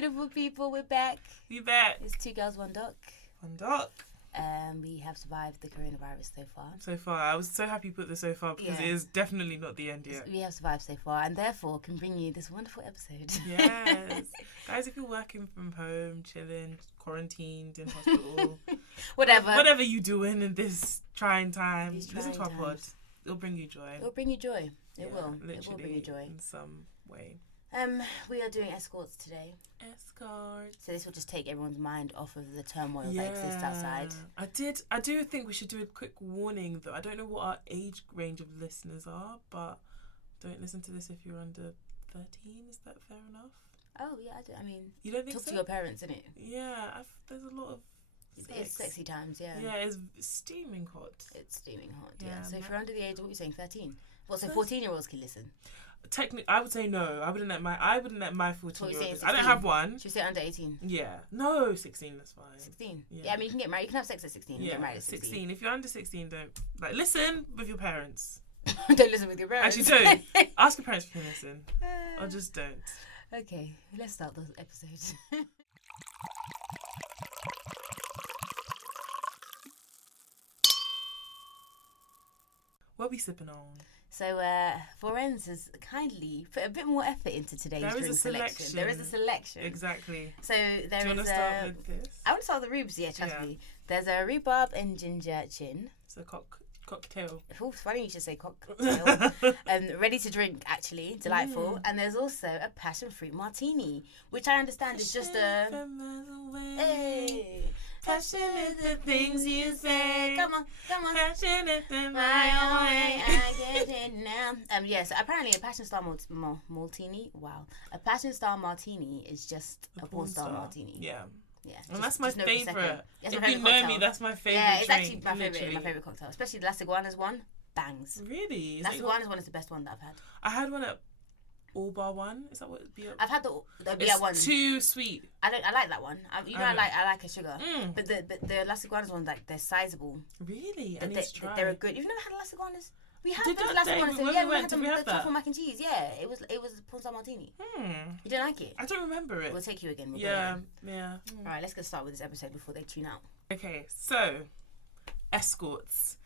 beautiful people, we're back. We back. It's 2 girls, 1 doc. One doc. We have survived the coronavirus so far. So far. I was so happy you put this so far because it is definitely not the end yet. We have survived so far and therefore can bring you this wonderful episode. Yes. Guys, if you're working from home, chilling, quarantined in hospital, whatever you doing in this trying time, listen to our pod. It'll bring you joy. It will bring you joy. It will. Literally, it will bring you joy. In some way. We are doing escorts today. Escorts. So this will just take everyone's mind off of the turmoil that exists outside. I do think we should do a quick warning though. I don't know what our age range of listeners are, but don't listen to this if you're under 13. Is that fair enough? Oh yeah, I do. I mean, you don't think talk so? to your parents, innit? Yeah, there's a lot of It's sexy times, yeah. Yeah, it's steaming hot. It's steaming hot, yeah. So if you're under the age of, what are you saying, 13? What, so 14-year-olds can listen? Technically, I would say no. I wouldn't let my 14-year-old. I don't have one. Should we say under 18? Yeah. No, 16, that's fine. 16? Yeah, I mean, you can get married. You can have sex at 16 and get married at 16. If you're under 16, don't, listen with your parents. Don't listen with your parents. Actually, don't. Ask your parents if you can listen. Or just don't. Okay, let's start the episode. What are we sipping on? So, Forenz has kindly put a bit more effort into today's drink selection. There is a selection. Exactly. So, there is Do you want to start with this? I want to start with the rubes, trust me. There's a rhubarb and ginger gin. It's a cocktail. Oh, it's funny you should say cocktail. Ready to drink, actually. Delightful. And there's also a passion fruit martini, which I understand is just a... Hey. Passion is the things you say. Come on. Passion is the my own way. I get it now. So apparently a passion star martini. Wow, a passion star martini is just a porn star martini. Yeah. Yeah, and that's my favourite. If you know me, that's my favourite. Yeah, it's drink, actually my favourite cocktail, especially the Las Iguanas one. Bangs. Really? Las Iguanas one is the best one that I've had. I had one at All Bar One. Is that what it'd be? I've had the it's one. Too sweet. I like that one. I like a sugar. But the Las Iguanas one, like, they're sizable. Really? I need to try. They're good. You've never had Las Iguanas? We had those Las Iguanas. We had them. The truffle mac and cheese. Yeah, it was porn star martini. You didn't like it? I don't remember it. We'll take you again. Yeah. All right, let's get started with this episode before they tune out. Okay, so Escorts.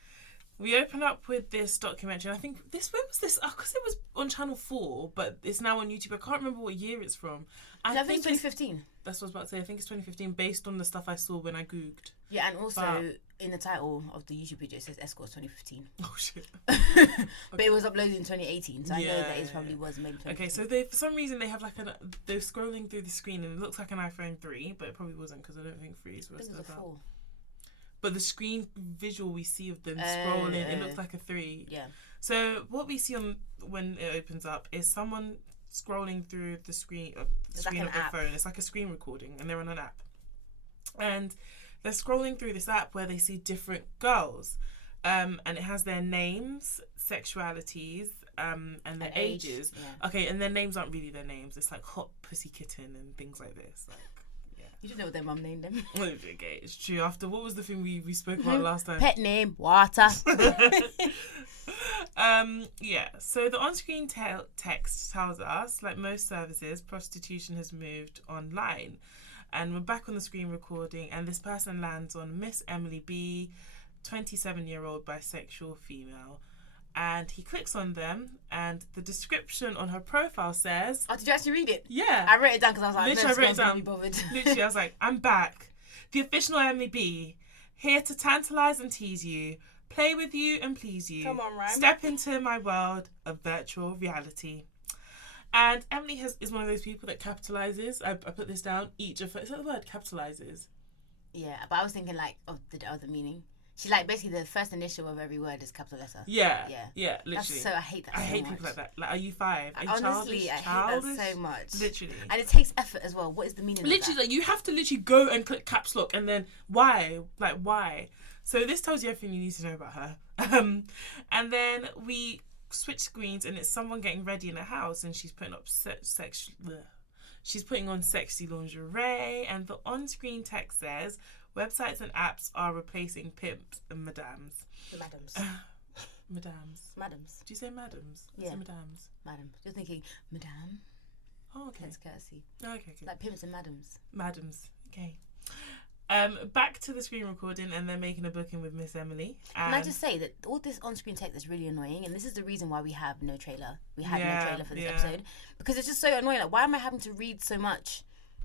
We open up with this documentary. I think when was this? Because it was on Channel 4, but it's now on YouTube. I can't remember what year it's from. I think it's 2015. That's what I was about to say. I think it's 2015, based on the stuff I saw when I googled. Yeah, and also in the title of the YouTube video it says Escorts 2015. Oh shit! But it was uploaded in 2018, so I know that it probably was maybe. Okay, so for some reason they have they're scrolling through the screen and it looks like an iPhone 3, but it probably wasn't because I don't think 3 is what's it was a 4. But the screen visual we see of them scrolling, it looks like a 3. Yeah. So what we see when it opens up is someone scrolling through the screen of their phone. It's like a screen recording, and they're on an app. And they're scrolling through this app where they see different girls, and it has their names, sexualities, and their ages. Yeah. Okay, and their names aren't really their names. It's like Hot Pussy Kitten and things like this. Like. You didn't know what their mum named them. Okay, it's true. After what was the thing we spoke about last time? Pet name, water. So the on-screen text tells us, like most services, prostitution has moved online. And we're back on the screen recording, and this person lands on Miss Emily B, 27-year-old bisexual female. And he clicks on them, and the description on her profile says... Oh, did you actually read it? Yeah. I wrote it down because I was like, literally, I wrote it down. Be bothered. Literally, I was like, I'm back. The official Emily B, here to tantalise and tease you, play with you and please you. Come on, Ryan. Step into my world of virtual reality. And Emily is one of those people that capitalises. I put this down. Is that the word? Capitalises. Yeah, but I was thinking like of the meaning. She like basically the first initial of every word is capital letter. Yeah, literally. I hate that. I hate people like that. Like, are you 5? Are you honestly, I hate that so much. Literally, and it takes effort as well. What is the meaning? Literally, of that? Like you have to literally go and click caps lock, and then why? Like why? So this tells you everything you need to know about her. And then we switch screens, and it's someone getting ready in a house, and she's putting up she's putting on sexy lingerie, and the on-screen text says, websites and apps are replacing pimps and madams. The madams. Madams. Madams. Do you say madams? Yeah. Say madams. Madam. You're thinking, madam? Oh, okay. Hence courtesy. Okay. Like pimps and madams. Madams. Okay. Back to the screen recording, and they're making a booking with Miss Emily. Can I just say that all this on-screen text is really annoying, and this is the reason why we have no trailer. We had no trailer for this episode, because it's just so annoying. Like, why am I having to read so much?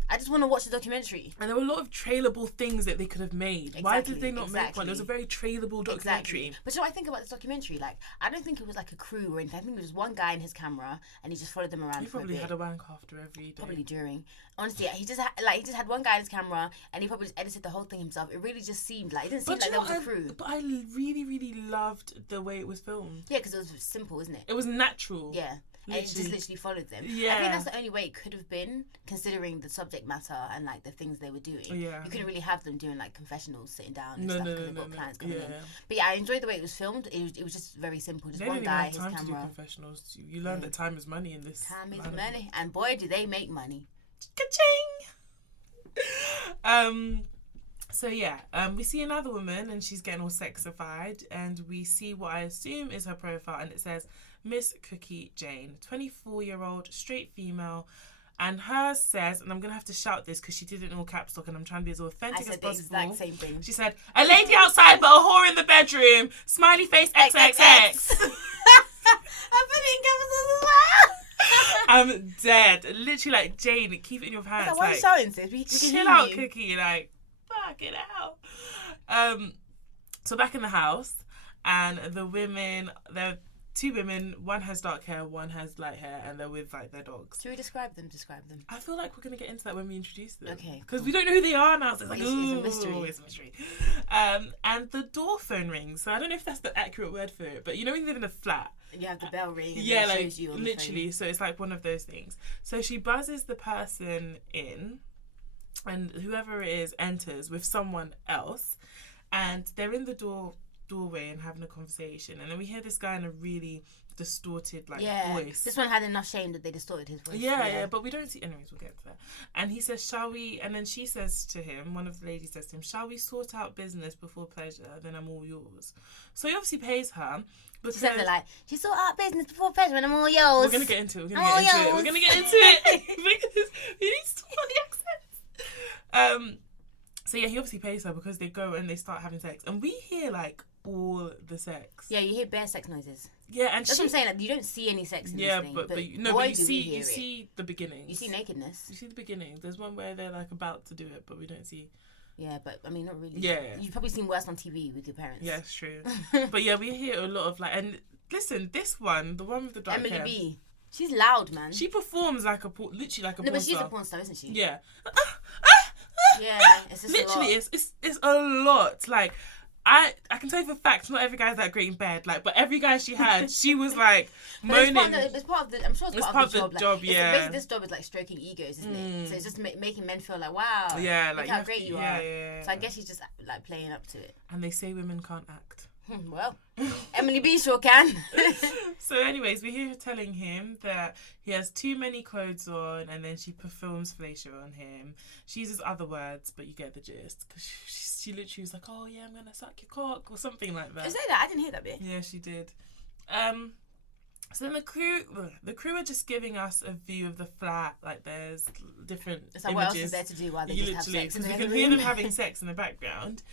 I just want to watch the documentary. And there were a lot of trailable things that they could have made. Exactly, why did they not make one? It was a very trailable documentary. Exactly. But you know what I think about this documentary? Like, I don't think it was like a crew or anything. I think it was one guy and his camera, and he just followed them around. He probably had a wank after every day. Probably during. Honestly, he just had one guy and his camera, and he probably just edited the whole thing himself. It really just seemed like, it didn't seem like there was a crew. But I really, really loved the way it was filmed. Yeah, because it was simple, isn't it? It was natural. Yeah. And it just literally followed them. Yeah. I think that's the only way it could have been, considering the subject matter and like the things they were doing. Yeah. You couldn't really have them doing like confessionals, sitting down and stuff, because they've got clients coming in. But yeah, I enjoyed the way it was filmed. It was just very simple. Just one guy, his camera. To do confessionals. You learn that time is money in this. Time is money, and boy, do they make money. Ka-ching! So yeah, we see another woman, and she's getting all sexified, and we see what I assume is her profile, and it says Miss Cookie Jane, 24-year-old, straight female, and hers says, and I'm going to have to shout this because she did it in all caps lock, and I'm trying to be as authentic as possible. I said the exact same thing. She said, a lady outside but a whore in the bedroom, smiley face XXX. I put it in capitals as well. I'm dead. Literally, like, Jane, keep it in your pants. Why are you shouting, sis? We chill out, Cookie. Like, fuck it out. So back in the house, and the women, they're two women, one has dark hair, one has light hair, and they're with like their dogs. Should we describe them? I feel like we're going to get into that when we introduce them. Okay. Because we don't know who they are now, so it's like, it's a mystery. It's a mystery. And the door phone rings, so I don't know if that's the accurate word for it, but you know when you live in a flat, you have the bell ring, and yeah, it shows you on literally, the phone. So it's like one of those things. So she buzzes the person in, and whoever it is enters with someone else, and they're in the doorway and having a conversation, and then we hear this guy in a really distorted voice. This one had enough shame that they distorted his voice. Yeah, but we don't see. Anyways, we'll get to that. And he says, "Shall we?" And then she says to him, one of the ladies says to him, "Shall we sort out business before pleasure? Then I'm all yours." So he obviously pays her. But she says it like, "She sort out business before pleasure, and I'm all yours." We're gonna get into it. We're gonna get into it because he needs to put the accent. So yeah, he obviously pays her because they go and they start having sex, and we hear like all the sex. Yeah, you hear bare sex noises. Yeah, and that's what I'm saying. Like, you don't see any sex in this thing. But you see the beginning. You see nakedness. You see the beginning. There's one where they're like about to do it, but we don't see. Yeah, but I mean, not really. Yeah. You've probably seen worse on TV with your parents. Yeah, it's true. But yeah, we hear a lot of like, and listen, this one, the one with the dark hair, Emily B. She's loud, man. She performs like literally like a porn star. No, but she's a porn star, isn't she? Yeah. Yeah, it's just literally, a lot. It's a lot. Like, I can tell you for facts, not every guy's that great in bed. Like, but every guy she had, she was like moaning. It's part of the. I'm sure it's part of the job. Like, yeah. Basically, this job is like stroking egos, isn't it? So it's just making men feel like, wow, yeah, look like how great you are. Yeah. So I guess she's just like playing up to it. And they say women can't act. Well, Emily B sure can. So anyways, we hear her telling him that he has too many clothes on, and then she performs fellatio on him. She uses other words, but you get the gist. Because she literally was like, "Oh yeah, I'm going to suck your cock," or something like that. Is that? I didn't hear that bit. Yeah, she did. So then the crew are just giving us a view of the flat. Like, there's different it's like, images. what else is there to do while they just have sex? Because we can hear them having sex in the background.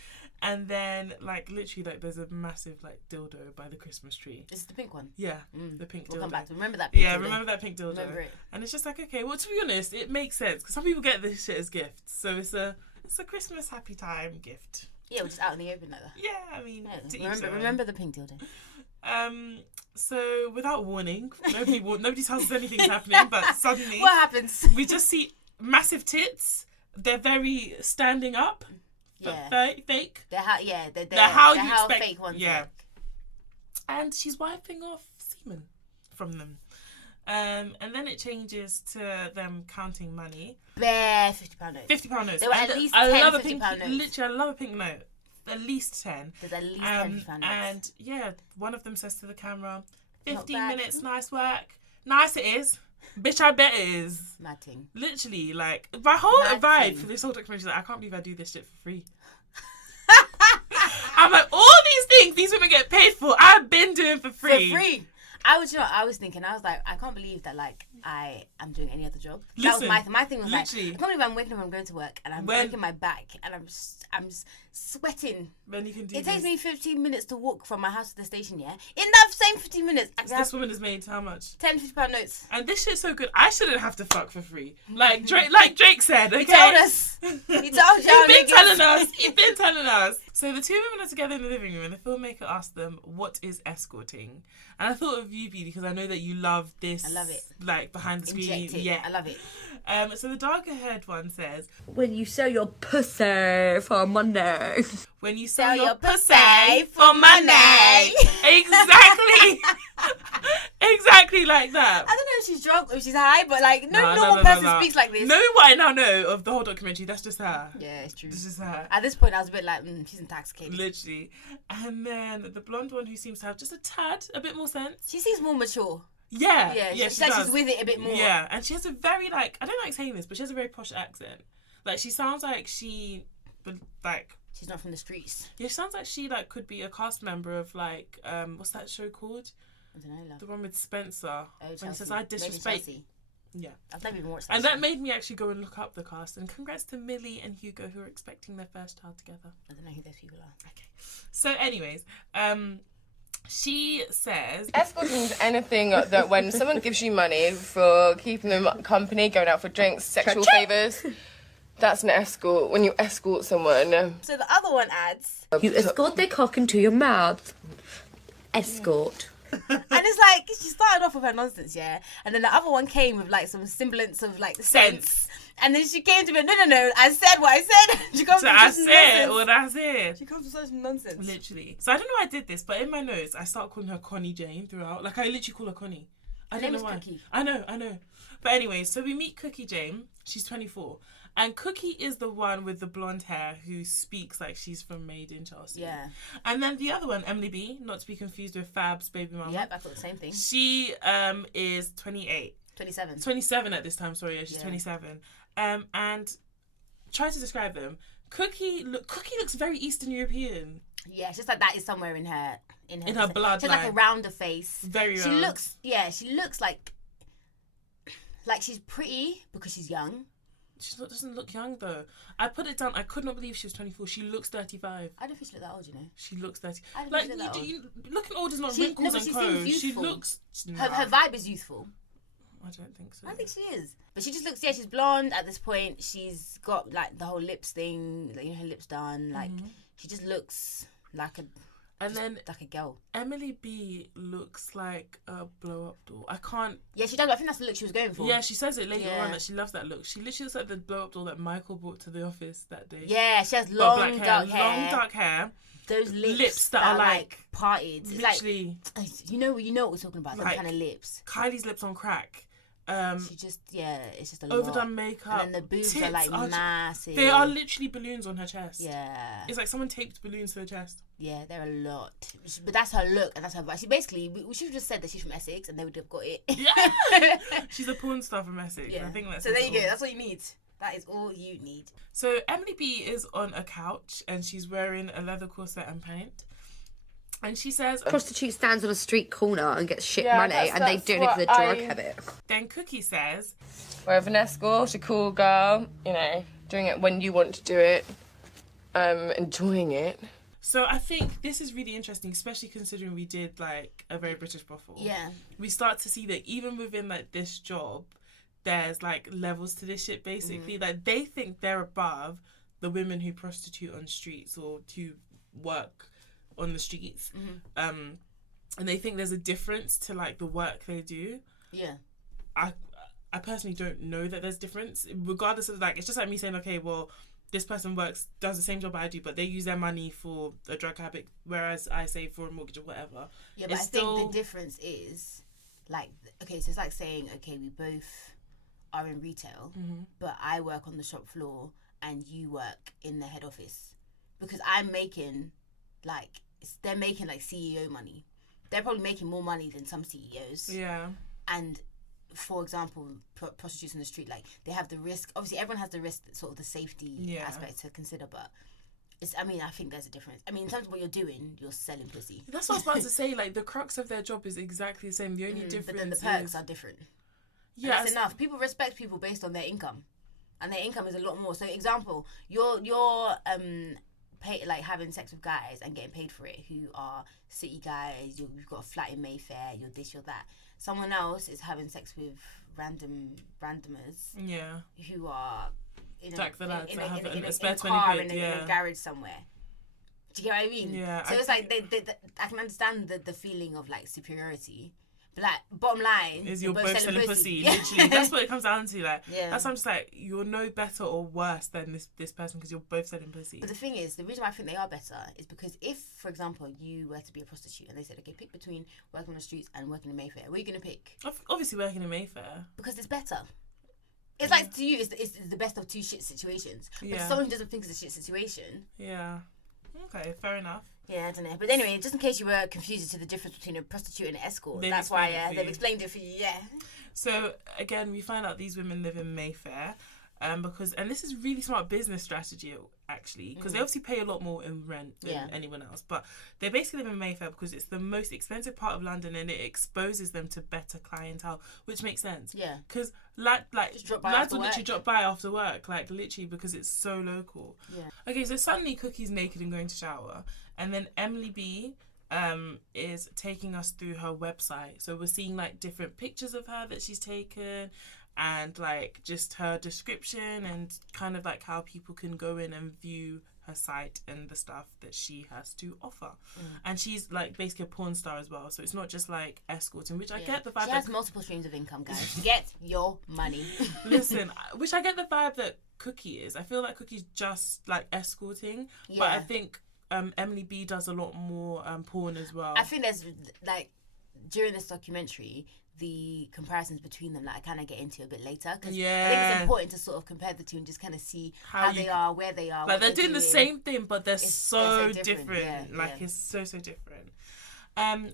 And then, like, literally, like, there's a massive, like, dildo by the Christmas tree. Is it the pink one? Yeah, the pink dildo. We'll come back to remember that pink dildo. Remember that pink dildo. Remember it. And it's just like, okay, well, to be honest, it makes sense. Because some people get this shit as gifts. So it's a Christmas happy time gift. Yeah, we're just out in the open like that. Yeah, I mean, remember the pink dildo. So, without warning, nobody tells us anything's happening, but suddenly... What happens? We just see massive tits. They're very standing up. Yeah. Fake. They're how expect, fake ones look. And she's wiping off semen from them. And then it changes to them counting money. Bare £50 notes. £50 notes. There were at least 10 £50 notes. Literally, I love a pink note. At least 10. There's at least 10 £50 notes. And yeah, one of them says to the camera, 15 minutes, nice work. Nice it is. Bitch, I bet it is. Mad thing. Literally, like, my whole vibe for this whole documentary is like, I can't believe I do this shit for free. I'm like, all these things these women get paid for, I've been doing for free. I was thinking, I was like, I can't believe that like I am doing any other job. Listen, that was my thing was literally. like, I can't believe I'm waking up, I'm going to work and I'm breaking my back and I'm sweating. When you can do it takes this. me 15 minutes to walk from my house to the station, yeah? In that same 15 minutes, I can This woman has made how much? 10, £50 notes. And this shit's so good. I shouldn't have to fuck for free. Like Drake said, okay? He told us. He told y'all He's been niggas. telling us. He's been telling us. So the two women are together in the living room and the filmmaker asked them, what is escorting? And I thought of you, Beauty, because I know that you love this. I love it. Like, behind the screen. Inject it. Yeah. I love it. So the darker haired one says, when you sell your pussy for money. when you sell your pussy for money. Exactly. Exactly like that. I don't know if she's drunk or if she's high, but like no normal person speaks like this. Knowing what I now know of the whole documentary, that's just her. Yeah, it's true. It's just her. At this point, I was a bit like, she's intoxicated. Literally. And then the blonde one who seems to have just a bit more sense. She seems more mature. Yeah. She's like she's with it a bit more. Yeah, and she has a very like, I don't like saying this, but she has a very posh accent. Like she sounds like she's not from the streets. Yeah, she sounds like she like could be a cast member of like what's that show called? I don't know, love. The one with Spencer. Oh, when Chelsea. he says I disrespect. Yeah. I've never even watched that. And show. that made me actually go and look up the cast. And congrats to Millie and Hugo who are expecting their first child together. I don't know who those people are. Okay. So anyways, she says escorting is anything that when someone gives you money for keeping them company, going out for drinks, sexual favours, that's an escort. When you escort someone. So the other one adds, You escort their cock into your mouth. Escort. and it's like she started off with her nonsense, yeah, and then the other one came with like some semblance of like sense, and then she came to me, no, I said what I said. She comes so with I such said nonsense. what I said. She comes with such nonsense. Literally. So I don't know why I did this, but in my notes I start calling her Connie Jane throughout. Like I literally call her Connie. I don't know why. Cookie. I know. But anyway, so we meet Cookie Jane. She's 24. And Cookie is the one with the blonde hair who speaks like she's from Made in Chelsea. Yeah. And then the other one, Emily B, not to be confused with Fab's baby mama. Yep, I thought the same thing. She is 28. 27. 27 at this time, sorry. Yeah, she's 27. And try to describe them. Cookie looks very Eastern European. Yeah, it's just like that is somewhere in her bloodline. She has like a rounder face. Very She round. looks like she's pretty because she's young. She doesn't look young though. I put it down. I could not believe she was 24. She looks 35. I don't think she looked that old, you know. She looks 30. I don't Like think she looked that old. looking old is not She wrinkles and seems clothes. She youthful. looks. Her vibe is youthful. I don't think so. I think she is. But she just looks, she's blonde at this point. She's got like the whole lips thing, like, you know, her lips done. Like, she just looks like like a girl. Emily B looks like a blow up doll. I can't. Yeah, she does. I think that's the look she was going for. Yeah, she says it later on that she loves that look. She literally looks like the blow up doll that Michael brought to the office that day. Yeah, she has long dark hair. Long dark hair. Those lips that are like parted. It's literally. Like, you know what we're talking about. Those Like, kind of lips. Kylie's lips on crack. She just, it's just a overdone lot. makeup. And then the boobs are like massive. They are literally balloons on her chest. Yeah. It's like someone taped balloons to her chest. Yeah, they're a lot. But that's her look and that's her vibe. She basically, we should have just said that she's from Essex and they would have got it. Yeah. She's a porn star from Essex. Yeah. I think that's so there you go. That's all you need. That is all you need. So Emily B is on a couch and she's wearing a leather corset and paint. And she says... Prostitute stands on a street corner and gets shit money and they do it because of the drug habit. Then Cookie says... We're an escort, a cool girl, you know, doing it when you want to do it, enjoying it. So I think this is really interesting, especially considering we did like a very British brothel. Yeah. We start to see that even within like this job, there's like levels to this shit basically. Like they think they're above the women who prostitute on streets or who work on the streets. And they think there's a difference to like the work they do. Yeah. I personally don't know that there's difference. Regardless of like, it's just like me saying, okay, well, this person does the same job I do, but they use their money for a drug habit, whereas I save for a mortgage or whatever. Yeah, but I think the difference is like, okay, so it's like saying, okay, we both are in retail, but I work on the shop floor and you work in the head office, because I'm making like, they're making like CEO money. They're probably making more money than some CEOs. Yeah. And for example, prostitutes in the street, like they have the risk. Obviously, everyone has the risk, sort of the safety aspect to consider. But I think there's a difference. I mean, in terms of what you're doing, you're selling pussy. That's what I was about to say. Like, the crux of their job is exactly the same. The only difference but then the perks are different. Yeah, and that's enough. People respect people based on their income, and their income is a lot more. So, example, you're having sex with guys and getting paid for it, who are city guys. You've got a flat in Mayfair. You're this, you're that. Someone else is having sex with randomers. Yeah. Who are in a spare 20 car quid, in a garage somewhere. Do you get what I mean? Yeah. So it's like I can understand the feeling of like superiority, but like bottom line is you're both selling pussy. Literally, that's what it comes down to. Like, that's why I'm just like, you're no better or worse than this person because you're both selling pussy. But the thing is, the reason why I think they are better is because if, for example, you were to be a prostitute and they said, okay, pick between working on the streets and working in Mayfair, what are you gonna pick? Obviously, working in Mayfair because it's better. It's like, to you, it's the best of two shit situations. But to someone who doesn't think it's a shit situation. Yeah. Okay, fair enough. Yeah, I don't know. But anyway, just in case you were confused to the difference between a prostitute and an escort, that's why they've explained it for you, So, again, we find out these women live in Mayfair. And this is really smart business strategy, actually, because they obviously pay a lot more in rent than anyone else. But they basically live in Mayfair because it's the most expensive part of London and it exposes them to better clientele, which makes sense. Yeah. Because lads will literally drop by after work, like literally because it's so local. Yeah. Okay, so suddenly Cookie's naked and going to shower, and then Emily B is taking us through her website. So we're seeing like different pictures of her that she's taken, and like just her description and kind of like how people can go in and view her site and the stuff that she has to offer. And she's like basically a porn star as well, so it's not just like escorting, which I get the vibe. She has multiple streams of income, guys. Get your money. Listen, which I get the vibe that Cookie is. I feel like Cookie's just like escorting, but I think Emily B does a lot more porn as well. I think there's like, during this documentary, the comparisons between them that I kind of get into a bit later, because I think it's important to sort of compare the two and just kind of see how they are, where they are. Like, they're doing the same thing, but they're so different. It's so different.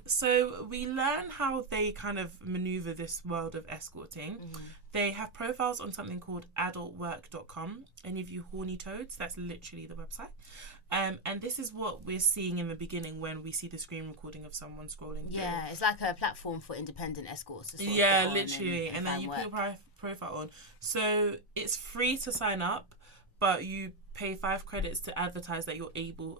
So we learn how they kind of maneuver this world of escorting. They have profiles on something called adultwork.com. Any of you horny toads, that's literally the website. And this is what we're seeing in the beginning when we see the screen recording of someone scrolling through. Yeah, it's like a platform for independent escorts. Literally. And then you put your profile on. So it's free to sign up, but you pay 5 credits to advertise that you're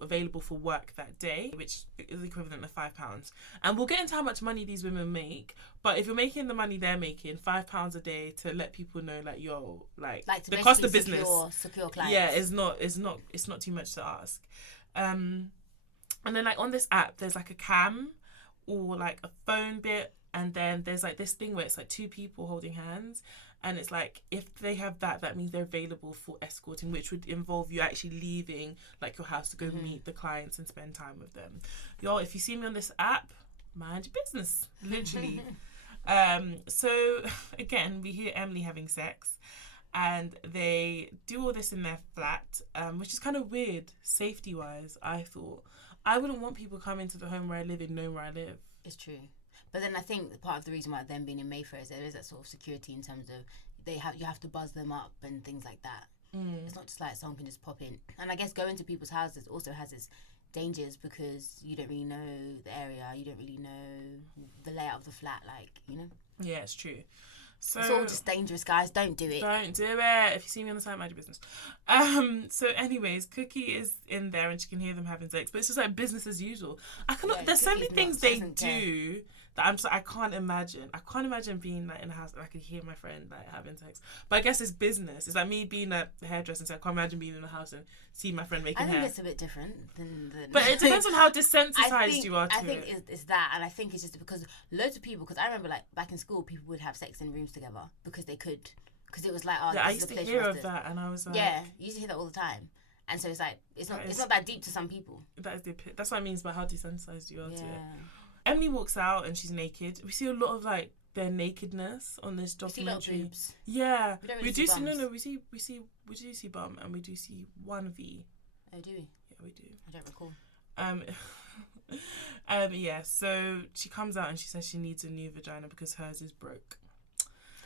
available for work that day, which is equivalent of £5. And we'll get into how much money these women make, but if you're making the money they're making, £5 a day to let people know, like, yo, like the cost of business, secure clients. Yeah, it's not too much to ask. And then like on this app, there's like a cam or like a phone bit, and then there's like this thing where it's like 2 people holding hands. And it's like, if they have that means they're available for escorting, which would involve you actually leaving like your house to go meet the clients and spend time with them. Y'all, if you see me on this app, mind your business, literally. So again, we hear Emily having sex, and they do all this in their flat, which is kind of weird, safety-wise, I thought. I wouldn't want people coming to the home where I live and know where I live. It's true. But then I think part of the reason why them being in Mayfair is there is that sort of security in terms of you have to buzz them up and things like that. It's not just like someone can just pop in. And I guess going to people's houses also has its dangers because you don't really know the area, you don't really know the layout of the flat, like, you know? Yeah, it's true. So it's all just dangerous, guys. Don't do it. Don't do it. If you see me on the side, mind your business. So anyways, Cookie is in there and she can hear them having sex, but it's just like business as usual. There's so many things they do that I can't imagine. I can't imagine being like in a house and I can hear my friend like having sex. But I guess it's business. It's like me being a hairdresser, so I can't imagine being in a house and see my friend making hair. I think it's a bit different than But it depends on how desensitized you are to it. I think it's that, and I think it's just because loads of people, because I remember like back in school, people would have sex in rooms together because they could, because it was like, oh, yeah, this I is used a to place hear for us of that, and I was like, yeah, you used to hear that all the time. And so it's like, it's not that deep to some people. That's what I mean by how desensitized you are to it. Emily walks out and she's naked. We see a lot of like their nakedness on this documentary. We see boobs. Yeah, we do see no. We do see bum, and we do see one V. Oh, do we? Yeah, we do. I don't recall. Yeah. So she comes out and she says she needs a new vagina because hers is broke.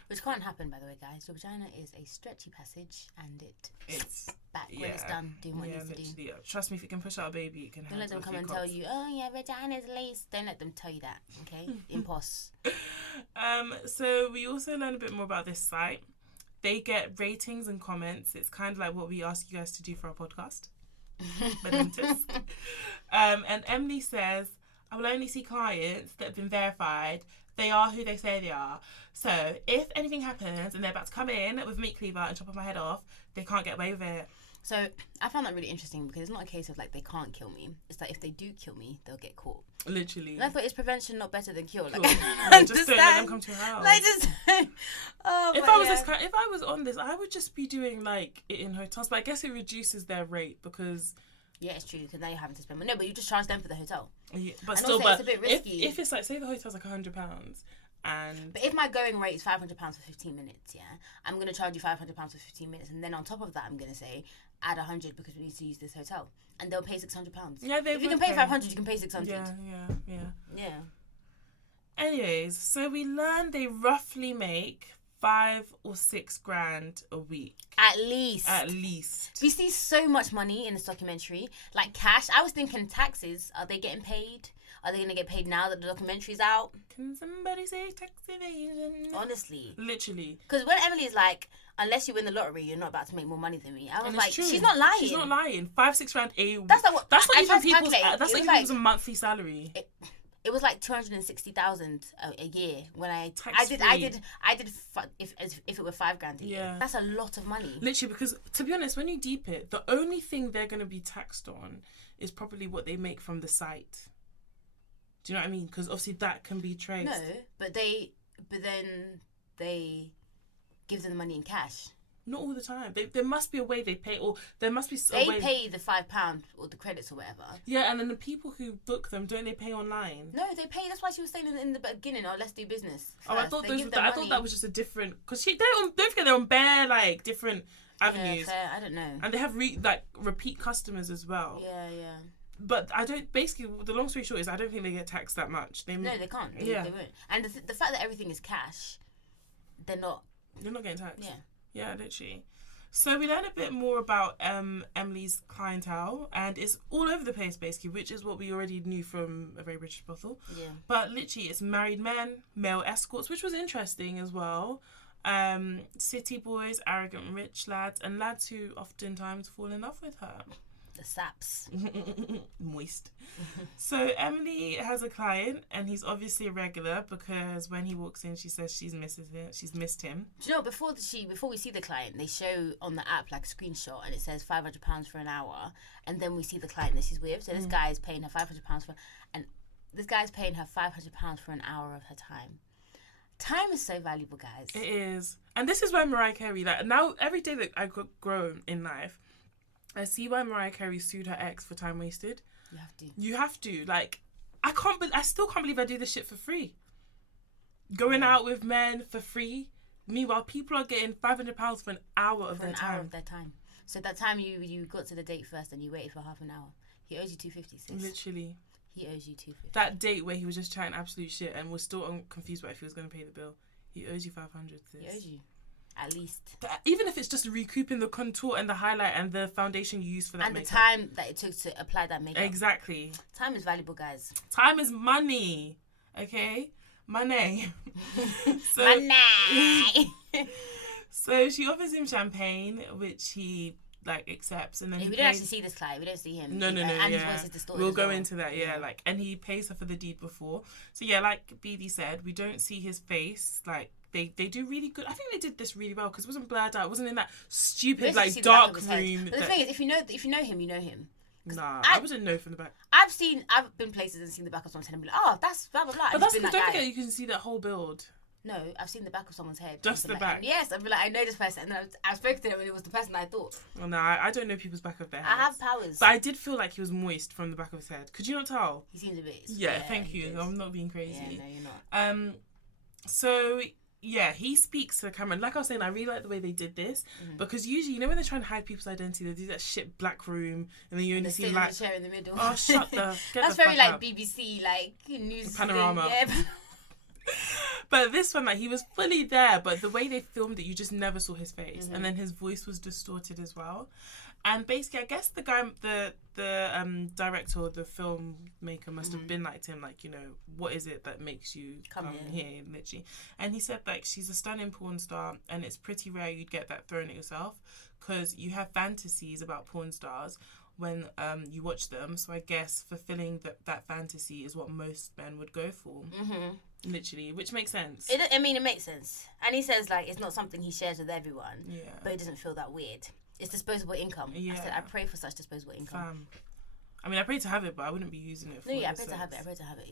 Which can't happen, by the way, guys. Your vagina is a stretchy passage, and it's back when it's done doing what it needs to do. Yeah. Trust me, if it can push out a baby, it can. Don't let them come and tell you, oh yeah, vagina's laced. Don't let them tell you that, okay? Impos. So we also learned a bit more about this site. They get ratings and comments. It's kind of like what we ask you guys to do for our podcast. And Emily says, I will only see clients that have been verified. They are who they say they are. So if anything happens and they're about to come in with a meat cleaver and chop off my head off, they can't get away with it. So I found that really interesting because it's not a case of like they can't kill me. It's like if they do kill me, they'll get caught. Literally. And I thought, is prevention not better than cure? Like, just don't let them come to your house. Like, just, if I was on this, I would just be doing like it in hotels. But I guess it reduces their rate because. Yeah, it's true, because now you're having to spend money. No, but you just charge them for the hotel. Yeah, but and still, also, it's a bit risky. If it's like, say the hotel's like £100 and... But if my going rate is £500 for 15 minutes, yeah, I'm going to charge you £500 for 15 minutes. And then on top of that, I'm going to say, add 100 because we need to use this hotel. And they'll pay £600. Yeah, if you can pay 500, you can pay 600. Yeah. Anyways, so we learned they roughly make 5 or 6 grand a week. At least. We see so much money in this documentary. Like cash. I was thinking taxes. Are they getting paid? Are they going to get paid now that the documentary's out? Can somebody say tax evasion? Honestly. Literally. Because when Emily is like, unless you win the lottery, you're not about to make more money than me. I was like, true. She's not lying. She's not lying. 5-6 grand a week. That's not even people's monthly salary. It was like 260,000 a year when I did if it were 5 grand a year. That's a lot of money. Literally, because to be honest, when you deep it, the only thing they're going to be taxed on is probably what they make from the site. Do you know what I mean? Because obviously that can be traced. No, but then they give them the money in cash. Not all the time. There must be a way they pay, or there must be a way... They pay the £5 or the credits or whatever. Yeah, and then the people who book them, don't they pay online? No, they pay. That's why she was saying in the beginning, let's do business first. Oh, I thought that was just a different... Because don't forget, they're on bare, like, different avenues. Yeah, fair. I don't know. And they have, repeat customers as well. Yeah. But basically, the long story short is I don't think they get taxed that much. No, they can't. They won't. And the fact that everything is cash, they're not getting taxed. Yeah. Yeah, literally. So we learned a bit more about Emily's clientele, and it's all over the place, basically, which is what we already knew from A Very British Brothel. Yeah. But literally, it's married men, male escorts, which was interesting as well. City boys, arrogant rich lads, and lads who oftentimes fall in love with her. The saps. Moist. So Emily has a client, and he's obviously a regular because when he walks in, she says she's missed him. Do you know, before we see the client, they show on the app like a screenshot, and it says £500 for an hour, and then we see the client that she's with. So this guy is paying her £500 for an hour of her time. Time is so valuable, guys. It is, and this is why Mariah Carey, now every day that I grow in life, I see why Mariah Carey sued her ex for time wasted. You have to. Like, I still can't believe I do this shit for free. Going out with men for free. Meanwhile, people are getting £500 for an hour of their time. So that time you got to the date first and you waited for half an hour. He owes you £250. Literally. He owes you £250. That date where he was just chatting absolute shit and was still confused about if he was going to pay the bill. He owes you £500. He owes you. At least. Even if it's just recouping the contour and the highlight and the foundation you use for that makeup. And the time that it took to apply that makeup. Exactly. Time is valuable, guys. Time is money. Okay? Money. Money! So she offers him champagne, which he accepts, and then we don't actually see this client. We don't see him. No. And his voice is distorted. We'll go into that. Yeah, and he pays her for the deed before. So yeah, like BD said, we don't see his face. They do really good. I think they did this really well because it wasn't blurred out. It wasn't in that stupid dark room. But the thing is, if you know him, you know him. Nah, I wouldn't know from the back. I've been places and seen the back of someone's head and be like, oh, that's blah blah blah. But that's because don't forget you can see that whole build. No, I've seen the back of someone's head. Just the back? Yes, I'd be like, I know this person. And then I've spoken to them and it was the person I thought. Well, no, I don't know people's back of their heads. I have powers. But I did feel like he was moist from the back of his head. Could you not tell? He seems a bit... Yeah, thank you. I'm not being crazy. Yeah, no, you're not. So... Yeah, he speaks to the camera. And like I was saying, I really like the way they did this because usually, when they're trying to hide people's identity, they do that shit black room, and then you only see the chair in the middle. Oh, shut the. That's very BBC, news panorama. thing. Yeah. But this one, like, he was fully there, but the way they filmed it, you just never saw his face. And then his voice was distorted as well. And basically, I guess the guy, the director or the filmmaker must have been like to him, like, you know, what is it that makes you come here, literally? And he said, like, she's a stunning porn star, and it's pretty rare you'd get that thrown at yourself, because you have fantasies about porn stars when you watch them. So I guess fulfilling that fantasy is what most men would go for. Literally, which makes sense. It makes sense. And he says, like, it's not something he shares with everyone, but it doesn't feel that weird. It's disposable income. I said, I pray for such disposable income. I mean, I pray to have it, but I wouldn't be using it for I pray to have it.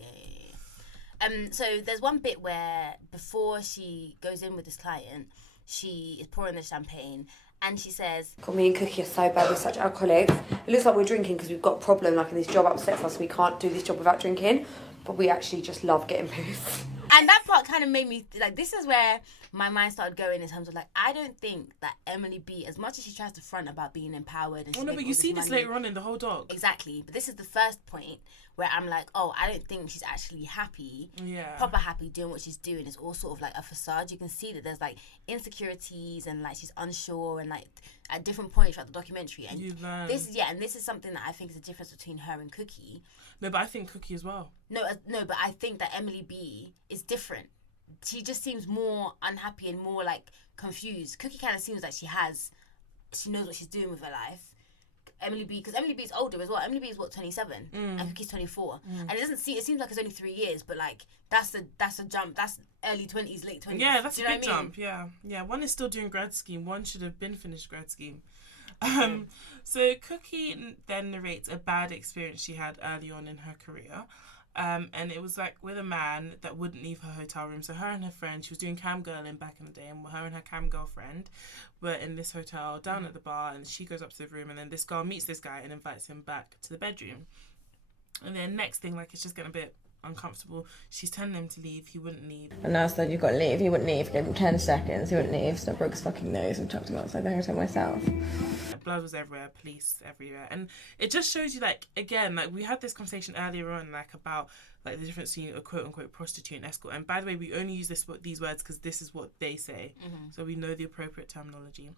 Yeah. So there's one bit where before she goes in with this client, she is pouring the champagne, and she says, God, me and Cookie are so bad, we're such alcoholics. It looks like we're drinking because we've got a problem, like, and this job upsets us, we can't do this job without drinking, but we actually just love getting pissed. And that part kind of made me, like, this is where my mind started going in terms of, like, I don't think that Emily B, as much as she tries to front about being empowered and but you see this later on in the whole doc. Exactly. But this is the first point where I'm like, oh, I don't think she's actually happy, proper happy doing what she's doing. It's all sort of like a facade. You can see that there's, like, insecurities and, like, she's unsure and, like, at different points throughout the documentary. And this is something that I think is a difference between her and Cookie. No, but I think Cookie as well. No, but I think that Emily B is different. She just seems more unhappy and more, like, confused. Cookie kind of seems like she knows what she's doing with her life. Emily B, because Emily B is older as well. Emily B is 27, and Cookie's 24, and it seems like it's only 3 years, but, like, that's a jump. That's early 20s, late 20s. Yeah, that's a big jump. Yeah. One is still doing grad scheme. One should have been finished grad scheme. So Cookie then narrates a bad experience she had early on in her career. And it was, like, with a man that wouldn't leave her hotel room. So her and her friend, she was doing cam girling back in the day, and her and her cam girlfriend were in this hotel down at the bar, and she goes up to the room, and then this girl meets this guy and invites him back to the bedroom. And then next thing, like, it's just getting a bit uncomfortable. She's telling him to leave. He wouldn't leave. And I said, you've got to leave. He wouldn't leave. Gave him 10 seconds. He wouldn't leave. So I broke his fucking nose and chucked him outside the hotel myself. Blood was everywhere. Police everywhere. And it just shows you, like, again, like, we had this conversation earlier on, like, about, like, the difference between a quote-unquote prostitute and escort. And by the way, we only use these words because this is what they say. So we know the appropriate terminology.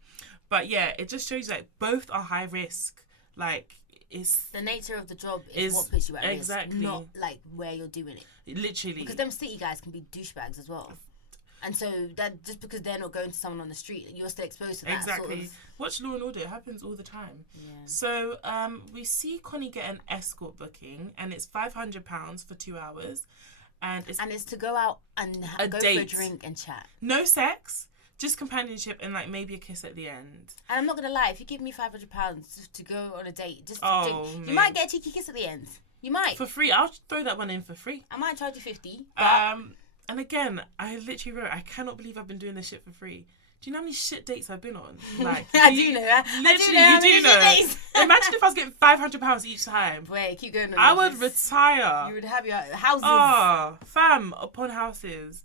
But, yeah, it just shows you, like, both are high risk. Like, it's... The nature of the job is what puts you at risk. Exactly. Not, like, where you're doing it. Literally. Because them city guys can be douchebags as well. And so that just because they're not going to someone on the street, you're still exposed to that. Exactly. Sort of... Watch Law and Order. It happens all the time. Yeah. So we see Connie get an escort booking, and it's £500 for 2 hours. And it's to go out and go date. For a drink and chat. No sex. Just companionship and, like, maybe a kiss at the end. And I'm not going to lie, if you give me £500 to go on a date, just to drink, you might get a cheeky kiss at the end. You might. For free. I'll throw that one in for free. I might charge you 50. But... And again, I literally wrote, I cannot believe I've been doing this shit for free. Do you know how many shit dates I've been on? Like, I do know. Literally, you do know. Imagine if I was getting £500 each time. Wait, keep going. I would retire. You would have your houses. Oh, fam, upon houses.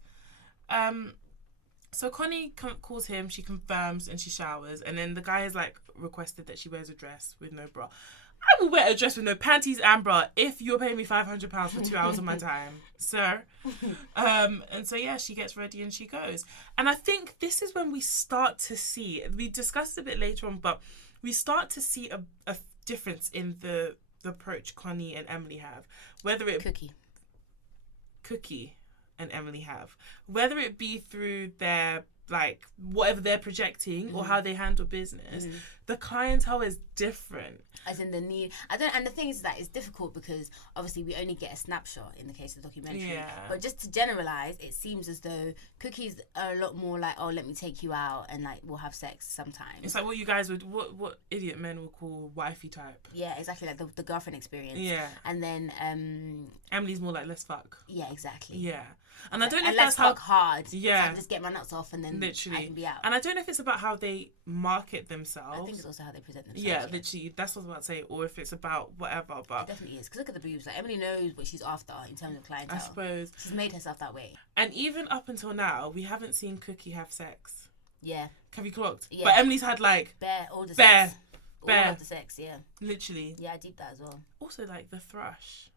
So Connie calls him, she confirms, and she showers. And then the guy has, like, requested that she wears a dress with no bra. I will wear a dress with no panties and bra if you're paying me £500 for 2 hours of my time, sir. And so, yeah, she gets ready and she goes. And I think this is when we start to see, we discussed it a bit later on, but we start to see a difference in the approach Connie and Emily have. Whether it... Cookie and Emily have. Whether it be through their, like, whatever they're projecting or how they handle business, the clientele is different. As in the need, and the thing is that it's difficult because obviously we only get a snapshot in the case of the documentary. Yeah. But just to generalize, it seems as though cookies are a lot more like, oh, let me take you out and, like, we'll have sex sometimes. It's like what you guys would, what idiot men would call wifey type. Yeah, exactly, like the girlfriend experience. Yeah. And then Emily's more like, let's fuck. Yeah, exactly. Yeah. And I don't know if let's that's fuck hard. Yeah. So I can just get my nuts off and then literally. I can be out. And I don't know if it's about how they market themselves. I think it's also how they present themselves. Yeah, literally. That's what I was about to say. Or if it's about whatever. But it definitely is. Because look at the boobs. Like, Emily knows what she's after in terms of clientele. I suppose. She's made herself that way. And even up until now, we haven't seen Cookie have sex. Yeah. Have you clocked? Yeah. But Emily's had, like... all the sex. All of the sex, yeah. Literally. Yeah, I did that as well. Also, like, the thrush.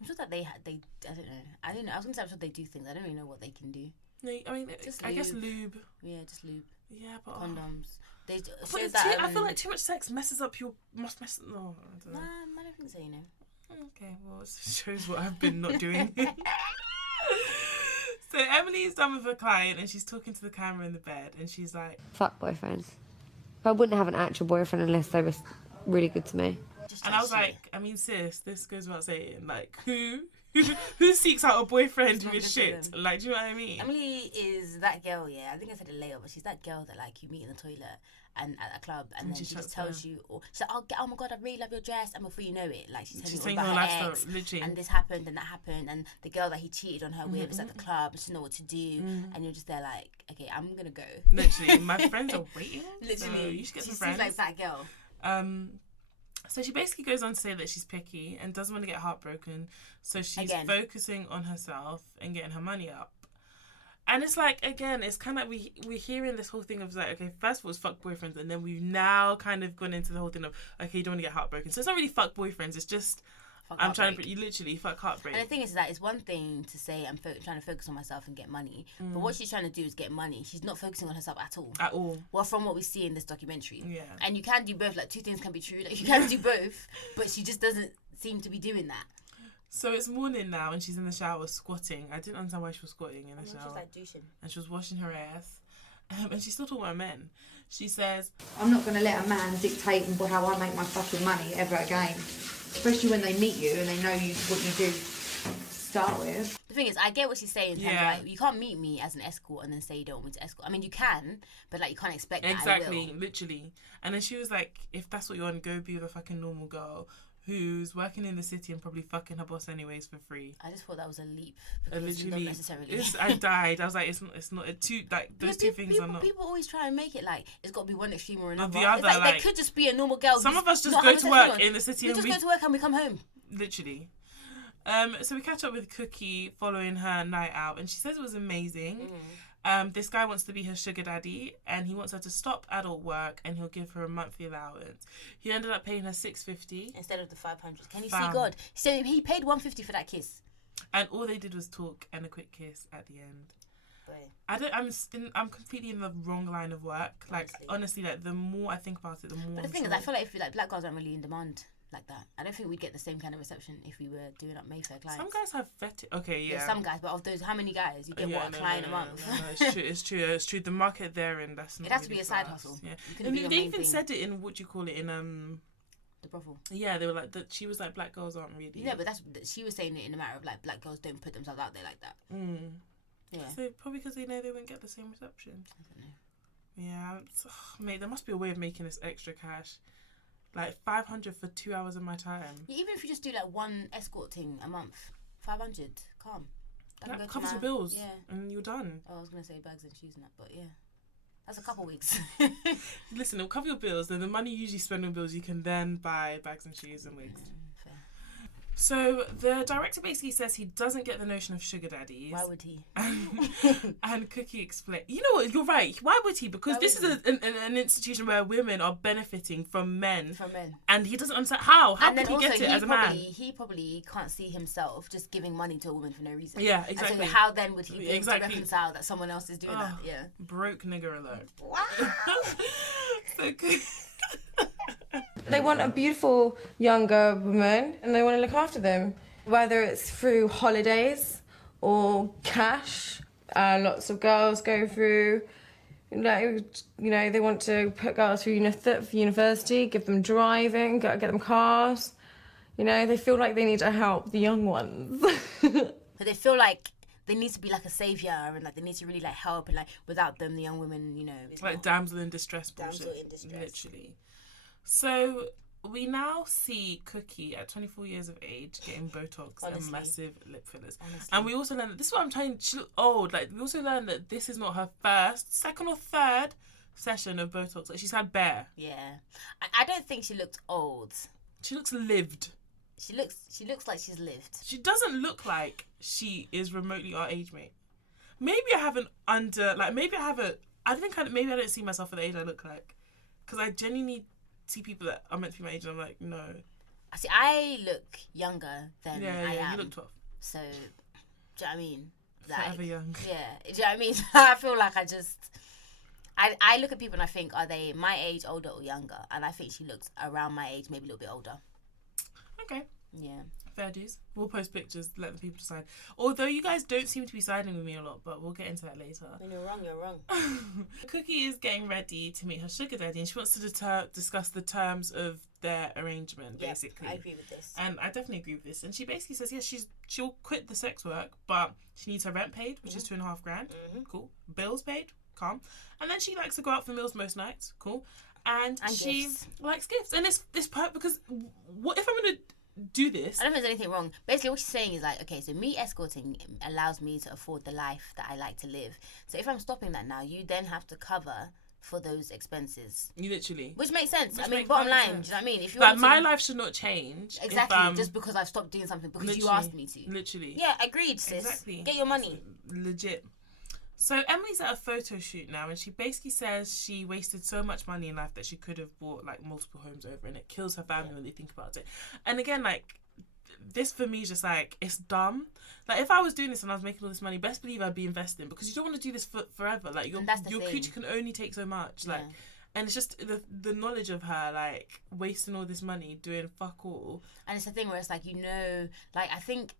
I'm sure that they I don't know. I was gonna say I'm sure they do things. I don't really know what they can do. No, I mean, I guess lube. Yeah, just lube. Yeah, but condoms. They but that. I feel like too much sex messes up your. No, I don't know. I don't think so. You know. Okay, well, it shows what I've been not doing. So Emily's done with her client, and she's talking to the camera in the bed, and she's like, "Fuck boyfriends. But I wouldn't have an actual boyfriend unless they were really good to me." And I was like, I mean, sis, this goes without saying. Like, who seeks out a boyfriend who is shit? Like, do you know what I mean? Emily is that girl, yeah. I think I said it later, but she's that girl that, like, you meet in the toilet and at a club, and then she just tells you, or she's like, oh my God, I really love your dress, and before you know it, like, she's telling you all about her ex, literally. And this happened, and that happened, and the girl that he cheated on her with was at the club, and she didn't know what to do, and you're just there like, okay, I'm gonna go. Literally, my friends are waiting. Literally, so you should get some friends. She's like that girl. So she basically goes on to say that she's picky and doesn't want to get heartbroken. So she's focusing on herself and getting her money up. And it's like, again, it's kind of like we're hearing this whole thing of like, okay, first of all, it's fuck boyfriends. And then we've now kind of gone into the whole thing of, okay, you don't want to get heartbroken. So it's not really fuck boyfriends. It's just, I'm trying to, you literally fuck heartbreak. And the thing is that it's one thing to say I'm trying to focus on myself and get money, but what she's trying to do is get money. She's not focusing on herself at all. At all. Well, from what we see in this documentary. Yeah. And you can do both. Like, two things can be true. Like, you can do both, but she just doesn't seem to be doing that. So it's morning now, and she's in the shower squatting. I didn't understand why she was squatting in the shower. She was like douching. And she was washing her ass. And she's still talking about men. She says, I'm not going to let a man dictate how I make my fucking money ever again. Especially when they meet you and they know what you do to start with. The thing is, I get what she's saying. Yeah. Like, you can't meet me as an escort and then say you don't want me to escort. I mean, you can, but like you can't expect that. Exactly, literally. And then she was like, if that's what you want, go be with a fucking normal girl who's working in the city and probably fucking her boss anyways for free. I just thought that was a leap. Because not necessarily. I died. I was like, it's not a two, like, those two things are not. People always try and make it like it's got to be one extreme or another. The other, like, they could just be a normal girl. Some of us just go to work in the city. We just go to work and we come home. Literally. So we catch up with Cookie following her night out, and she says it was amazing. This guy wants to be her sugar daddy, and he wants her to stop adult work, and he'll give her a monthly allowance. He ended up paying her $650 instead of the $500. Can you see God? So he paid $150 for that kiss, and all they did was talk and a quick kiss at the end. Boy. I'm completely in the wrong line of work. Like, honestly, like the more I think about it, the more. But the thing is, I feel like black girls aren't really in demand like that. I don't think we'd get the same kind of reception if we were doing up Mayfair clients. Some guys have vetted. Okay, yeah. Some guys, but of those, how many guys you get a client a month? No, it's true. The market there, and that's not. It has to be a side hustle. Yeah, and they even said it in what do you call it in the brothel. Yeah, they were like that. She was like, black girls aren't really. Yeah, but she was saying it in a matter of like black girls don't put themselves out there like that. Yeah. So probably because they know they won't get the same reception. I don't know. Yeah, mate, there must be a way of making this extra cash. Like 500 for 2 hours of my time. Yeah, even if you just do like one escorting a month, 500, calm. That covers your bills, and you're done. Oh, I was gonna say bags and shoes and that, but yeah, that's a couple weeks. Listen, it'll cover your bills. Then the money you usually spend on bills, you can then buy bags and shoes and wigs. Fair. So the director basically says he doesn't get the notion of sugar daddies. Why would he? And Cookie explained, you know what, you're right. Why would he? Because this is an institution where women are benefiting from men. And he doesn't understand how. How could he get it as a man? He probably can't see himself just giving mony to a woman for no reason. Yeah, exactly. And so how then would he be able to reconcile that someone else is doing that? Yeah. Broke nigger alert. Wow. They want a beautiful younger woman and they want to look after them, whether it's through holidays or cash. Lots of girls go through, they want to put girls through university, give them driving, get them cars. They feel like they need to help the young ones. But they feel like they need to be like a saviour and like they need to really like help, and like without them the young women, like damsel in distress bullshit. Damsel in distress. Literally. So we now see Cookie at 24 years of age getting Botox and massive lip fillers. Honestly. And we also learned that this is what I'm telling you, she looked old. Like, we also learned that this is not her first, second or third session of Botox. Like, she's had bare. Yeah. I don't think she looked old. She looks lived. She looks like she's lived. She doesn't look like she is remotely our age mate. Maybe I don't see myself at the age I look like. Because I genuinely see people that are meant to be my age and I'm like, no. See, I look younger than I am. You look 12. So, do you know what I mean? Forever young. Yeah, do you know what I mean? I feel like I look at people and I think, are they my age, older or younger? And I think she looks around my age, maybe a little bit older. Okay. Yeah. Fair dues. We'll post pictures, let the people decide. Although you guys don't seem to be siding with me a lot, but we'll get into that later. When you're wrong, you're wrong. Cookie is getting ready to meet her sugar daddy, and she wants to discuss the terms of their arrangement, basically. I agree with this. And I definitely agree with this. And she basically says, she'll quit the sex work, but she needs her rent paid, which is $2,500. Mm-hmm. Cool. Bills paid. Calm. And then she likes to go out for meals most nights. Cool. And she gifts. likes gifts. And it's part because what if I'm gonna do this? I don't think there's anything wrong. Basically, what she's saying is like, okay, so me escorting allows me to afford the life that I like to live. So if I'm stopping that now, you then have to cover for those expenses. You literally. Which makes sense. Which I mean, makes bottom line, sense. do you know what I mean? If you Like, my life should not change. Exactly, just because I've stopped doing something because you asked me to. Literally. Yeah, agreed, sis. Exactly. Get your money. Legit. So Emily's at a photo shoot now, and she basically says she wasted so much money in life that she could have bought like multiple homes over, and it kills her family when they think about it. And again, like, this for me is just like, it's dumb. Like, if I was doing this and I was making all this money, best believe I'd be investing, because you don't want to do this forever. Like, your creature can only take so much. Like, and it's just the knowledge of her like wasting all this money doing fuck all. And it's a thing where it's like, you know, like, I think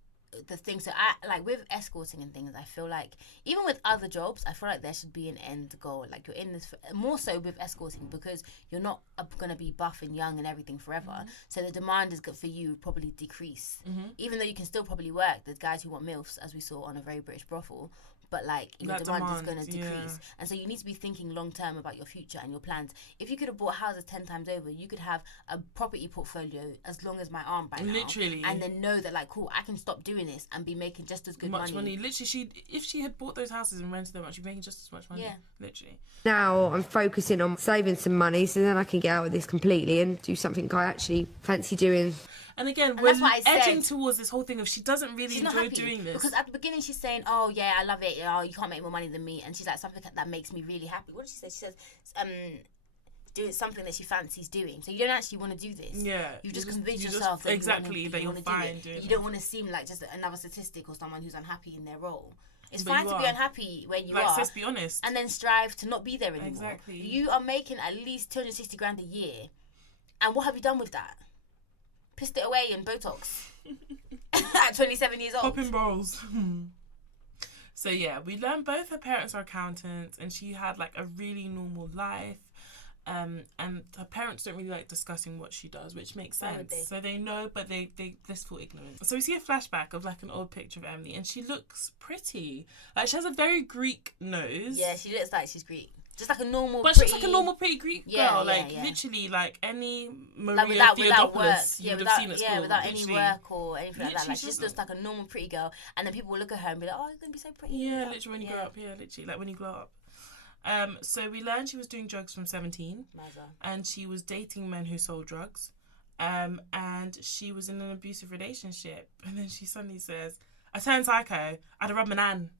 the thing, so I like with escorting and things, I feel like even with other jobs, I feel like there should be an end goal. Like, you're in this more so with escorting because you're not going to be buff and young and everything forever, so the demand is good for you probably decrease, even though you can still probably work. There's guys who want MILFs, as we saw on a very British brothel, but like your demand is going to decrease, and so you need to be thinking long term about your future and your plans. If you could have bought houses 10 times over, you could have a property portfolio as long as my arm by now, literally, and then know that like, cool, I can stop doing this and be making just as good money. Literally, if she had bought those houses and rented them out, she'd be making just as much money. Yeah, literally. Now I'm focusing on saving some money so then I can get out of this completely and do something I actually fancy doing. And again, we're edging towards this whole thing of she doesn't really enjoy doing this. Because at the beginning she's saying, oh yeah, I love it, oh, you can't make more money than me, and she's like, something that makes me really happy. What did she say? She says, doing something that she fancies doing. So you don't actually want to do this. Yeah. You just convince yourself that you're fine doing it. You don't want to seem like just another statistic or someone who's unhappy in their role. It's fine to be unhappy where you are. Let's be honest. And then strive to not be there anymore. Exactly. You are making at least 260 grand a year. And what have you done with that? Pissed it away in Botox at 27 years old. Popping balls. So yeah, we learned both her parents are accountants, and she had like a really normal life. And her parents don't really like discussing what she does, which makes sense. So they know, but they blissful ignorance. So we see a flashback of like an old picture of Emily, and she looks pretty. Like, she has a very Greek nose. Yeah, she looks like she's Greek. Just like a normal, but she's like a normal pretty Greek girl. Literally, like any Maria Theodopoulos you would have seen at school. Yeah, without any work or anything like that. Like, she just looks like a normal pretty girl, and then people will look at her and be like, "Oh, you're gonna be so pretty." Yeah, literally when you grow up. Yeah, literally like when you grow up. So we learned she was doing drugs from 17, and she was dating men who sold drugs, and she was in an abusive relationship. And then she suddenly says, "I turned psycho. I'd rub my nan."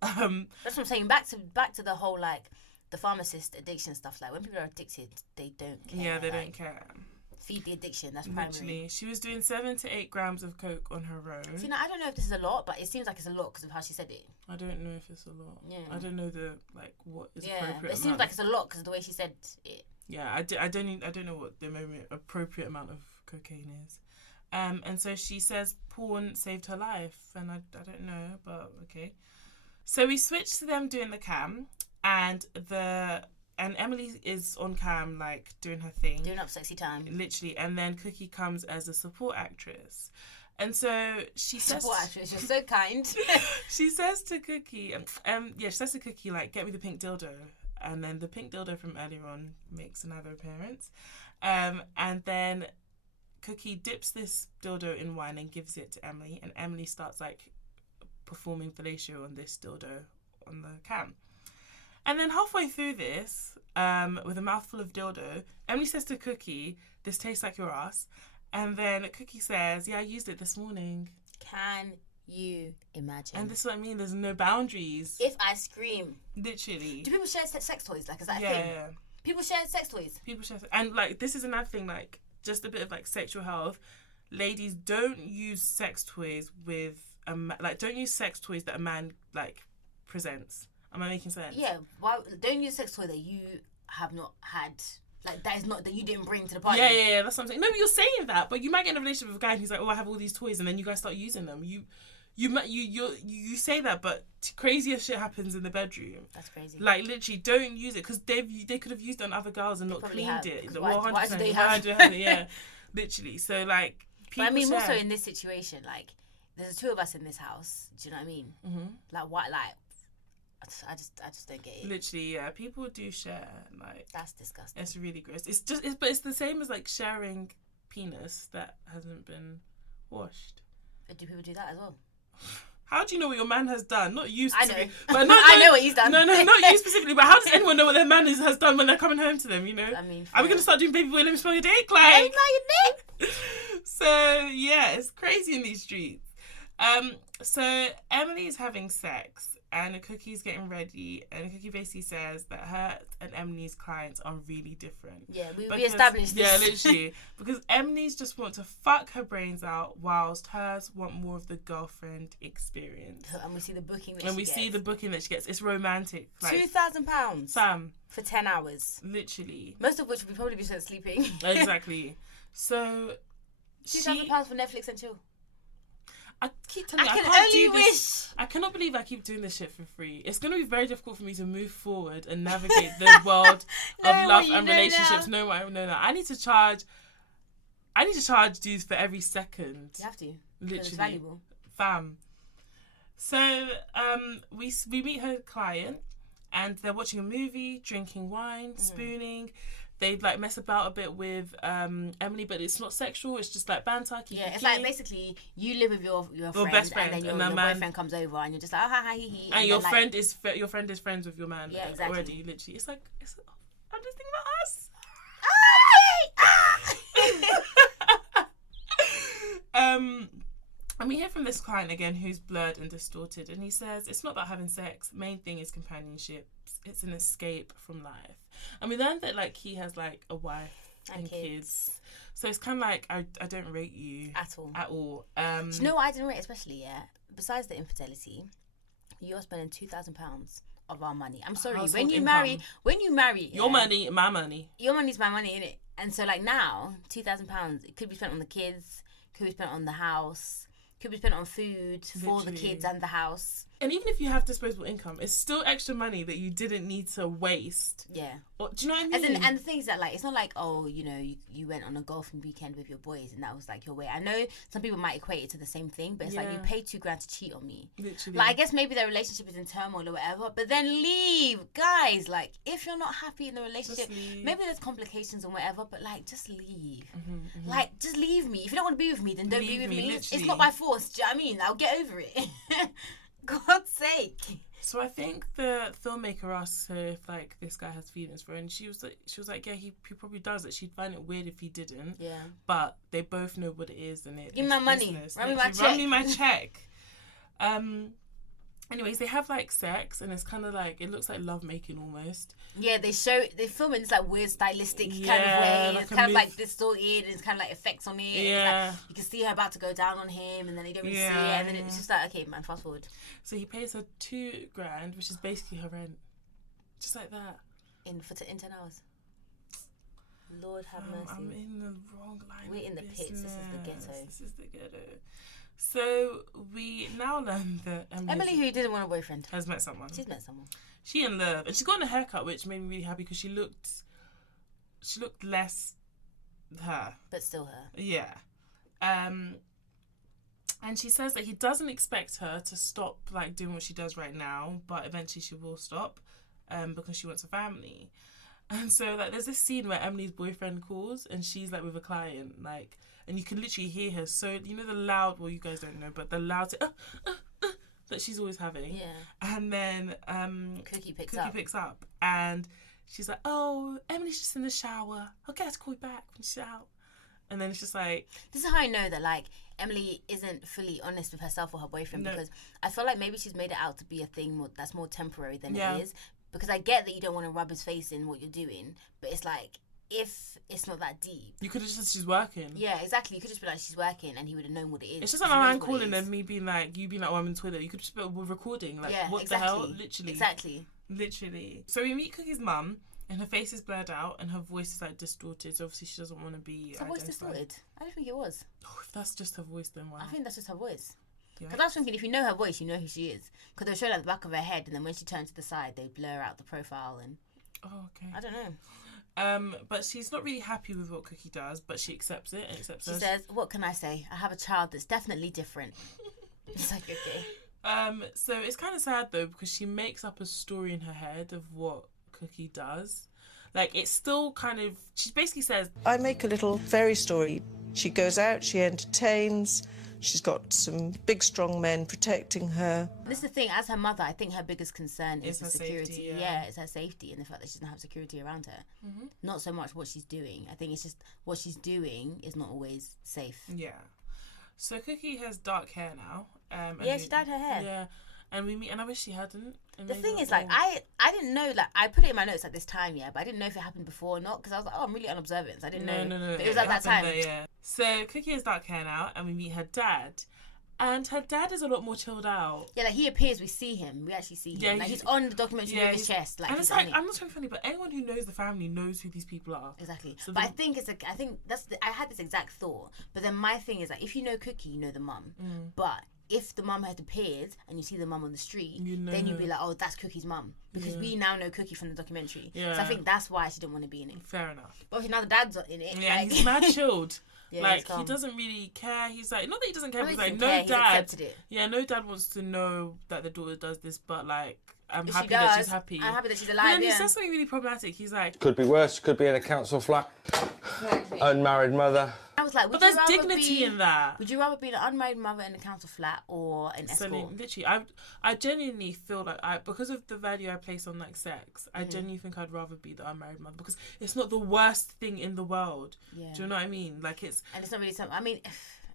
That's what I'm saying. Back to the whole like the pharmacist addiction stuff. Like, when people are addicted, they don't care. Yeah, they don't care. Feed the addiction. That's primary. Literally, she was doing 7 to 8 grams of coke on her own. See, now I don't know if this is a lot, but it seems like it's a lot because of how she said it. I don't know if it's a lot. Yeah. I don't know what is appropriate. Yeah, but it seems like it's a lot because of the way she said it. Yeah, I don't know what the appropriate amount of cocaine is. And so she says porn saved her life, and I don't know, but okay. So we switched to them doing the cam, and Emily is on cam, like, doing her thing. Doing up sexy time. Literally. And then Cookie comes as a support actress. And so she says... Support actress, you're so kind. She says to Cookie, like, get me the pink dildo. And then the pink dildo from earlier on makes another appearance. And then Cookie dips this dildo in wine and gives it to Emily. And Emily starts, like, performing fellatio on this dildo on the cam. And then halfway through this, with a mouthful of dildo, Emily says to Cookie, "This tastes like your ass." And then Cookie says, "Yeah, I used it this morning." Can you imagine? And this is what I mean, there's no boundaries. If I scream. Literally. Do people share sex toys? Like, is that a thing? Yeah. People share sex toys? And, like, this is another thing, like, just a bit of, like, sexual health. ladies, don't use sex toys with don't use sex toys that a man like presents. Am I making sense? Yeah. Well, don't use sex toy that you have not had. Like that is not that you didn't bring to the party. Yeah. That's what I'm saying. No, but you're saying that, but you might get in a relationship with a guy and he's like, oh, I have all these toys, and then you guys start using them. You say that, but crazier shit happens in the bedroom. That's crazy. Like literally, don't use it because they could have used it on other girls and not cleaned it. Why do they have? Why do they have it? Yeah, literally. So like, people. But I mean, share. also in this situation, like, there's two of us in this house. Do you know what I mean? Mm-hmm. Like, what? Like, I just don't get it. Literally, yeah. People do share. Like, that's disgusting. It's really gross. But it's the same as like sharing penis that hasn't been washed. But do people do that as well? How do you know what your man has done? Not you specifically. I know. But no, I know what he's done. No, not you specifically. But how does anyone know what their man has done when they're coming home to them, you know? I mean, are we going to start doing baby boy, let me smell your dick? Like, let me smell your dick. So, yeah, it's crazy in these streets. So Emily's having sex and Cookie's getting ready, and Cookie basically says that her and Emily's clients are really different. Yeah, we established this. Yeah, literally. Because Emily's just want to fuck her brains out, whilst hers want more of the girlfriend experience. And we see the booking that she gets. It's romantic. Like, £2,000. Sam. For 10 hours. Literally. Most of which we probably be spent sleeping. Exactly. So... £2,000 for Netflix and chill. I keep telling you, I cannot believe I keep doing this shit for free. It's going to be very difficult for me to move forward and navigate the world of love and relationships. Know what I know now. I need to charge dudes for every second. You have to. Literally. It's valuable. Fam. So, we meet her client and they're watching a movie, drinking wine, spooning. They like mess about a bit with Emily, but it's not sexual. It's just like banter. It's like basically you live with your friend, best friend, and then your boyfriend comes over, and you're just like, oh, hi, hi. And your friend is friends with your man. Yeah, exactly. Already, literally, I'm just thinking about us. And we hear from this client again, who's blurred and distorted, and he says it's not about having sex. Main thing is companionship. It's an escape from life. And we learned that like he has like a wife and kids. So it's kind of like I don't rate you at all. Do you know what I didn't rate especially? Yeah, besides the infidelity, you're spending £2,000 of our money. I'm sorry, when you marry, your money, my money. Your money's my money, innit? And so like now, £2,000, it could be spent on the kids, could be spent on the house, could be spent on food for the kids and the house. And even if you have disposable income, it's still extra money that you didn't need to waste. Yeah. Or, do you know what I mean? And the thing is that, like, it's not like, oh, you know, you went on a golfing weekend with your boys and that was, like, your way. I know some people might equate it to the same thing, but it's like, you paid $2,000 to cheat on me. Literally. Like, I guess maybe their relationship is in turmoil or whatever, but then leave. Guys, like, if you're not happy in the relationship, maybe there's complications or whatever, but, like, just leave. Like, just leave me. If you don't want to be with me, then don't be with me. It's not by force. Do you know what I mean? I'll get over it. God's sake. So I think the filmmaker asked her if like this guy has feelings for her, and she was like, yeah, he probably does it. She'd find it weird if he didn't. Yeah. But they both know what it is, and it. Give me my money. Run me my check. Anyways, they have like sex, and it's kind of like it looks like lovemaking almost. Yeah, they film it in this like weird stylistic kind of way. Like it's kind of like distorted, and it's kind of like effects on it. Yeah, like, you can see her about to go down on him, and then they don't really see it, and then it's just like, okay, man, fast forward. So he pays her $2,000, which is basically her rent, just like that. In 10 hours. Lord have mercy. I'm in the wrong line. We're in the pits. This is the ghetto. So we now learn that Emily, who didn't want a boyfriend, has met someone. She's met someone. She in love, and she's gotten a haircut, which made me really happy because she looked less her, but still her. Yeah. And she says that he doesn't expect her to stop like doing what she does right now, but eventually she will stop, because she wants a family. And so like there's this scene where Emily's boyfriend calls and she's like with a client, like, and you can literally hear her. So you know the loud, well, you guys don't know, but the loud that she's always having. Yeah. And then Cookie picks up and she's like, oh, Emily's just in the shower. I'll get her to call you back when she's out. And then it's just like... This is how I know that, like, Emily isn't fully honest with herself or her boyfriend, because I feel like maybe she's made it out to be a thing that's more temporary than it is. Because I get that you don't want to rub his face in what you're doing, but it's like, if it's not that deep. You could have just said she's working. Yeah, exactly. You could just be like, she's working, and he would have known what it is. It's just like my man calling and me being like, you being like, oh, I'm on Twitter. You could just be recording. Like, what the hell? Literally. Exactly. Literally. So we meet Cookie's mum, and her face is blurred out, and her voice is like distorted. So obviously she doesn't want to be. Her voice distorted? I don't think it was. Oh, if that's just her voice, then wow. I think that's just her voice. Because Yeah. I was thinking, if you know her voice, you know who she is. Because they'll show like the back of her head, and then when she turns to the side, they blur out the profile, and Oh, okay. I don't know. But she's not really happy with what Cookie does, but she accepts it and accepts She says, "What can I say? I have a child that's definitely different." It's like, okay. So it's kind of sad though, because she makes up a story in her head of what Cookie does. Like, it's still kind of, she basically says, I make a little fairy story. She goes out, she entertains, she's got some big strong men protecting her. This is the thing, as her mother, I think her biggest concern is It's the her security. safety, yeah. It's her safety and the fact that she doesn't have security around her. Mm-hmm. Not so much what she's doing. I think it's just what she's doing is not always safe. yeah. So Cookie has dark hair now. And Yeah, she dyed her hair. Yeah. And we meet, and I wish she hadn't. The thing is, like, I didn't know, like, I put it in my notes at this time, yeah, but I didn't know if it happened before or not, because I was like, oh, I'm really unobservant, so I didn't know. No. But it was at that time. There, yeah. So Cookie has dark hair now, and we meet her dad. And her dad is a lot more chilled out. Yeah, like, he appears, we see him. We actually see him. Yeah, like, he's on the documentary with his chest. Like, and he's it's like, on it. I'm not trying to be funny, but anyone who knows the family knows who these people are. Exactly. So but I think I had this exact thought. But then my thing is, like, if you know Cookie, you know the mum. But if the mum had appeared and you see the mum on the street, then you'd be like, oh, that's Cookie's mum. Because we now know Cookie from the documentary. Yeah. So I think that's why she didn't want to be in it. Fair enough. But obviously now the dad's in it. Yeah, like, he's mad chilled. Yeah, like, he's calm. he doesn't really care. He's like, not that he doesn't care, No, but he he's like, doesn't care, no he's dad. accepted it. Yeah, no dad wants to know that the daughter does this, but like, I'm If happy she that does, she's happy. I'm happy that she's But alive, then he yeah. says something really problematic. He's like, Could be worse, could be in a council flat. Unmarried mother. I was like, but would there's you rather dignity be, in that. Would you rather be an unmarried mother in a council flat or an So escort? literally, I genuinely feel like because of the value I place on like sex, I genuinely think I'd rather be the unmarried mother, because it's not the worst thing in the world. Yeah. Do you know what I mean? Like, it's, And it's not really something, I mean,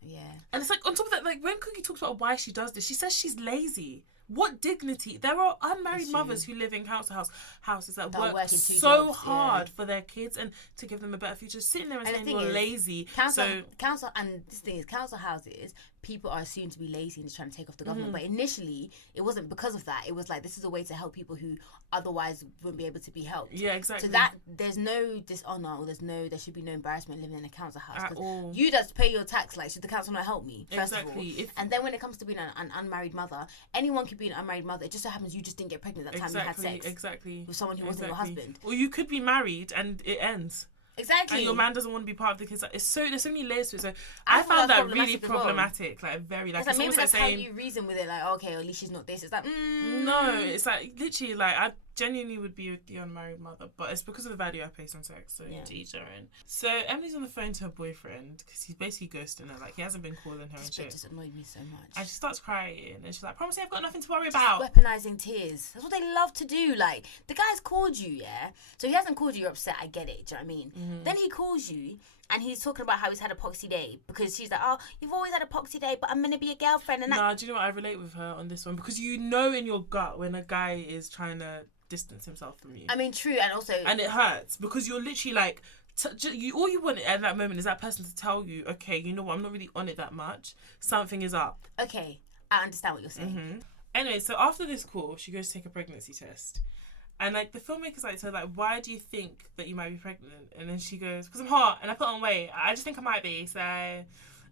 yeah. and it's like, on top of that, like, when Cookie talks about why she does this, she says she's lazy. What dignity? There are unmarried mothers who live in council houses that That work work in 2 so jobs, hard for their kids and to give them a better future. Sitting there and And saying the you're thing is, lazy. Council, and this thing is, council houses, people are assumed to be lazy and just trying to take off the government. But initially, it wasn't because of that. It was like, this is a way to help people who otherwise wouldn't be able to be helped. Yeah, exactly. So that there's no dishonor, or there should be no embarrassment living in a council house. At 'Cause all. you just pay your tax. Like, should the council not help me? First Exactly. of all, and then when it comes to being an unmarried mother, anyone could be an unmarried mother. It just so happens you just didn't get pregnant that time you had sex. Exactly. with someone who wasn't your husband. Or you could be married and it ends. Exactly. And your man doesn't want to be part of the kids. Like, there's so many layers to it. So I I thought found that that was really problematic as well. problematic. Like, very, like, It's like, maybe almost that's like how saying, you reason with it. Like, okay, at least she's not this. It's like, no, it's like, literally, like, I genuinely would be the unmarried mother, but it's because of the value I place on sex, so to each their own. So Emily's on the phone to her boyfriend because he's basically ghosting her. Like, he hasn't been calling her This and bit shit. just annoyed me so much. And she starts crying, and she's like, "Promise me, I've got nothing to worry about." Weaponizing tears. That's what they love to do. Like, the guy's called you, yeah? So he hasn't called you, you're upset, I get it, do you know what I mean? Then he calls you, and he's talking about how he's had a poxy day, because she's like, oh, you've always had a poxy day, but I'm going to be a girlfriend, and that... Nah, do you know what? I relate with her on this one, because you know in your gut when a guy is trying to distance himself from you. I mean, true, and also... And it hurts, because you're literally like... all you want at that moment is that person to tell you, okay, you know what, I'm not really on it that much. Something is up. Okay, I understand what you're saying. Anyway, so after this call, she goes to take a pregnancy test. And, like, the filmmaker's like, so, like, why do you think that you might be pregnant? And then she goes, because I'm hot and I put on weight. I just think I might be, so...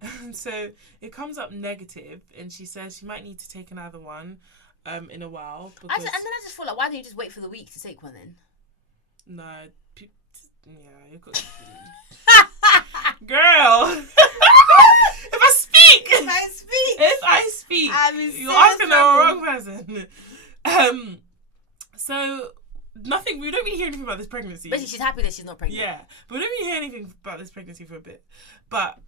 And so it comes up negative, and she says she might need to take another one in a while. Because... And then I just feel like, why don't you just wait for the week to take one then? No, you've got... Girl! If I speak! If I speak! You're asking the wrong person. So, nothing, we don't really hear anything about this pregnancy. Basically, she's happy that she's not pregnant. Yeah, but we don't really hear anything about this pregnancy for a bit. But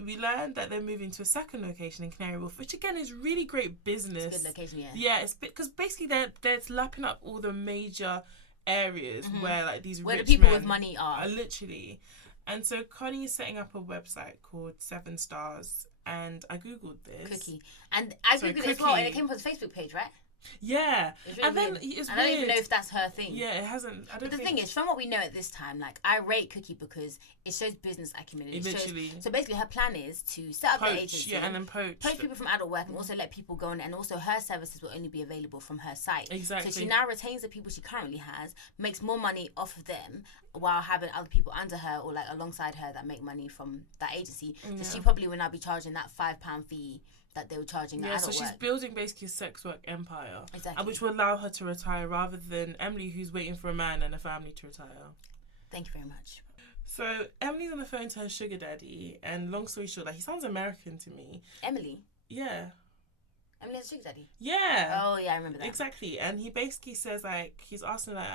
we learned that they're moving to a second location in Canary Wharf, which again is really great business. It's a good location, yeah. Yeah, it's because basically they're lapping up all the major areas where like these where rich the people men with money are. literally. And so Connie is setting up a website called 7 Stars, and I googled this. Cookie. And I googled it as well, and it came up on his Facebook page, right? Yeah, It's really and then weird. it's I don't weird. even know if that's her thing. Yeah, it hasn't. I don't But the think thing is, from what we know at this time, like, I rate Cookie because it shows business acumen. It Literally. shows, so basically, her plan is to set up the agency, yeah, and then poach people from adult work, and also let people go on. And also, her services will only be available from her site. Exactly. So she now retains the people she currently has, makes more money off of them, while having other people under her or like alongside her that make money from that agency. So she probably will now be charging that £5 fee that they were charging. Yeah, so adult she's work. building basically a sex work empire, Exactly. which will allow her to retire rather than Emily, who's waiting for a man and a family to retire. Thank you very much. So Emily's on the phone to her sugar daddy, and long story short, like, he sounds American to me. Emily Yeah, has a sugar daddy. yeah. Oh yeah, I remember that. Exactly, and he basically says, like, he's asking, like,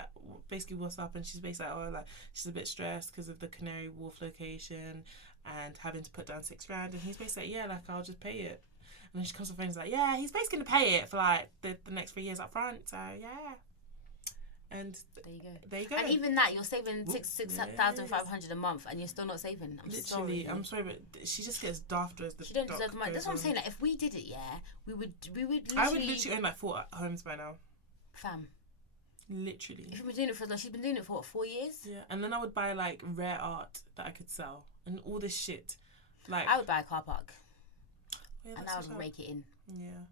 basically what's up, and she's basically like, oh, like, she's a bit stressed because of the Canary Wharf location and having to put down $6,000, and he's basically like, yeah, like, I'll just pay it. And then she comes to the phone and is like, yeah, he's basically going to pay it for, like, the next 3 years up front, so, yeah. And there you go. And even that, you're saving $6,500 a month, and you're still not saving. I'm sorry, but she just gets dafter as the She don't doc deserve the money. goes That's what I'm on. saying. Like, if we did it, we would literally. I would literally own, like, 4 homes by now. Fam. Literally. If you've been doing it for as long, she's been doing it for what, 4 years? Yeah, and then I would buy, like, rare art that I could sell and all this shit. Like, I would buy a car park, yeah, and that's I what's would up. rake it in. Yeah.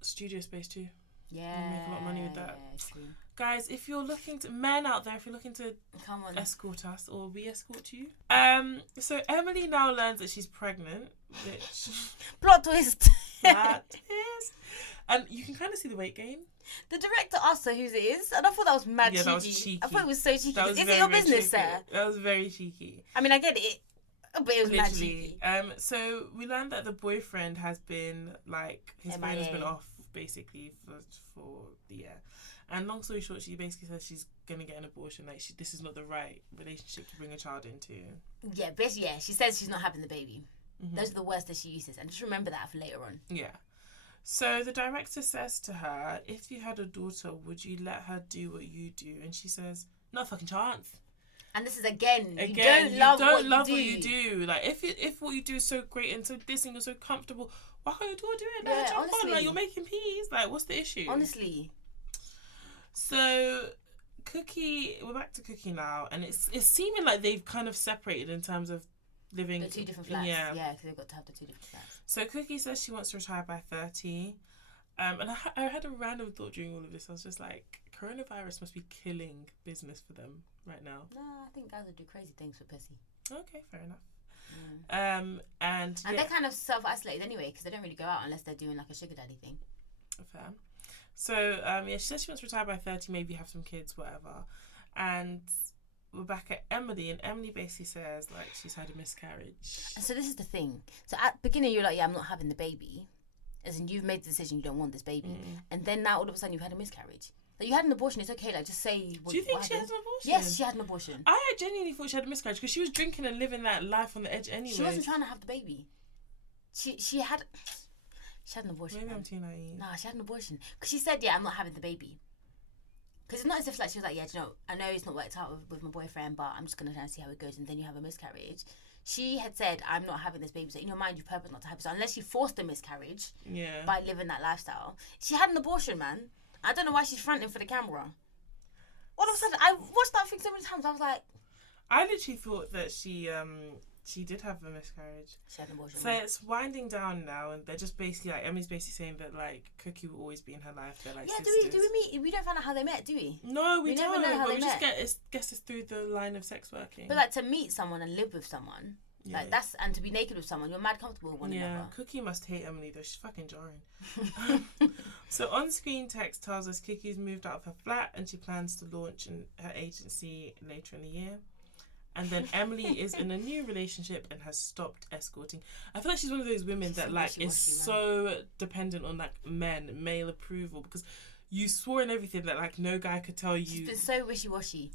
Studio space too. Yeah. You make a lot of money with that. Yeah, true. Guys, if you're looking to, men out there, if you're looking to Come on. escort us or we escort you. So Emily now learns that she's pregnant, which Plot twist. that is, and you can kind of see the weight gain. The director asked her whose it is, and I thought that was mad cheeky. That was cheeky. I thought it was so cheeky. That was Is very, it your very business, cheeky. sir? That was very cheeky. I mean, I get it, but it was mad cheeky. So we learned that the boyfriend has been, like, his phone has been MIA. off basically for the year. And long story short, she basically says she's gonna get an abortion. Like, this is not the right relationship to bring a child into. Yeah, basically, yeah. She says she's not having the baby. Those are the words that she uses, and just remember that for later on. Yeah. So the director says to her, if you had a daughter, would you let her do what you do? And she says, not a fucking chance. And this is again, You don't love what you do. Like, if what you do is so great and so this and you're so comfortable, why can't your daughter do it? Let her Yeah, jump on. honestly. Like, you're making peace. Like, what's the issue? Honestly. So Cookie, we're back to Cookie now, and it's seeming like they've kind of separated in terms of living. The 2 different flats. Yeah, because they've got to have the 2 different flats. So Cookie says she wants to retire by 30. And I had a random thought during all of this. I was just like, coronavirus must be killing business for them right now. No, I think guys would do crazy things for pussy. Okay, fair enough. And they're kind of self-isolated anyway, because they don't really go out unless they're doing like a sugar daddy thing. fair. So she says she wants to retire by 30, maybe have some kids, whatever. And we're back at Emily, and Emily basically says like she's had a miscarriage. So this is the thing. So at the beginning you're like, yeah, I'm not having the baby, as in you've made the decision you don't want this baby, and then now all of a sudden you've had a miscarriage. Like, you had an abortion, it's okay. Like, just say. Do you think she has an abortion? Yes, she had an abortion. I genuinely thought she had a miscarriage because she was drinking and living that life on the edge anyway. She wasn't trying to have the baby. She had an abortion. Maybe man. I'm too naive. Nah, she had an abortion because she said, "Yeah, I'm not having the baby." Because it's not as if like she was like, "Yeah, do you know, I know it's not worked out with my boyfriend, but I'm just gonna try and see how it goes." And then you have a miscarriage. She had said, "I'm not having this baby." So in your mind, you purpose not to have it. So unless you forced the miscarriage, by living that lifestyle, she had an abortion, man. I don't know why she's fronting for the camera. All of a sudden, I watched that thing so many times. I was like, I literally thought that she did have a miscarriage. she had an abortion. So it's winding down now, and they're just basically like Emmy's basically saying that like Cookie will always be in her life. They're like sisters. do we meet? We don't find out how they met, do we? No, we never don't. know how But they we just met. guess it's through the line of sex working. But like to meet someone and live with someone, like that's and to be naked with someone, you're mad comfortable with one another. Cookie must hate Emily though. She's fucking jarring. So on-screen text tells us Cookie's moved out of her flat and she plans to launch her agency later in the year. And then Emily is in a new relationship and has stopped escorting. I feel like she's one of those women that like is so dependent on like male approval, because you swore in everything that like no guy could tell you. She's been so wishy-washy.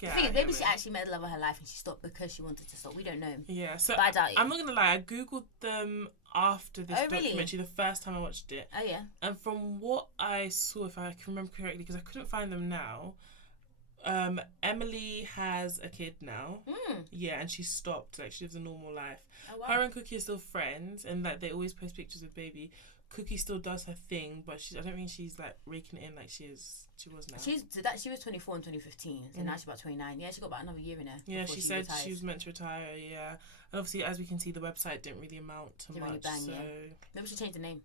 The thing is, maybe she actually met the love of her life and she stopped because she wanted to stop. We don't know. Yeah, so but I doubt it. I'm not gonna lie. I googled them after this documentary the first time I watched it. Oh yeah. And from what I saw, if I can remember correctly, because I couldn't find them now, Emily has a kid now. Yeah, and she stopped. Like she lives a normal life. Oh, wow. Her and Cookie are still friends, and like they always post pictures of baby. Cookie still does her thing, but I don't think she's like raking it in like she was now. She was 24 in 2015, so now she's about 29. Yeah, she got about another year in her. Yeah, she said retires. she was meant to retire. Yeah, and obviously, as we can see, the website didn't really amount to Didn't much. really bang, so yeah. Maybe she changed the name.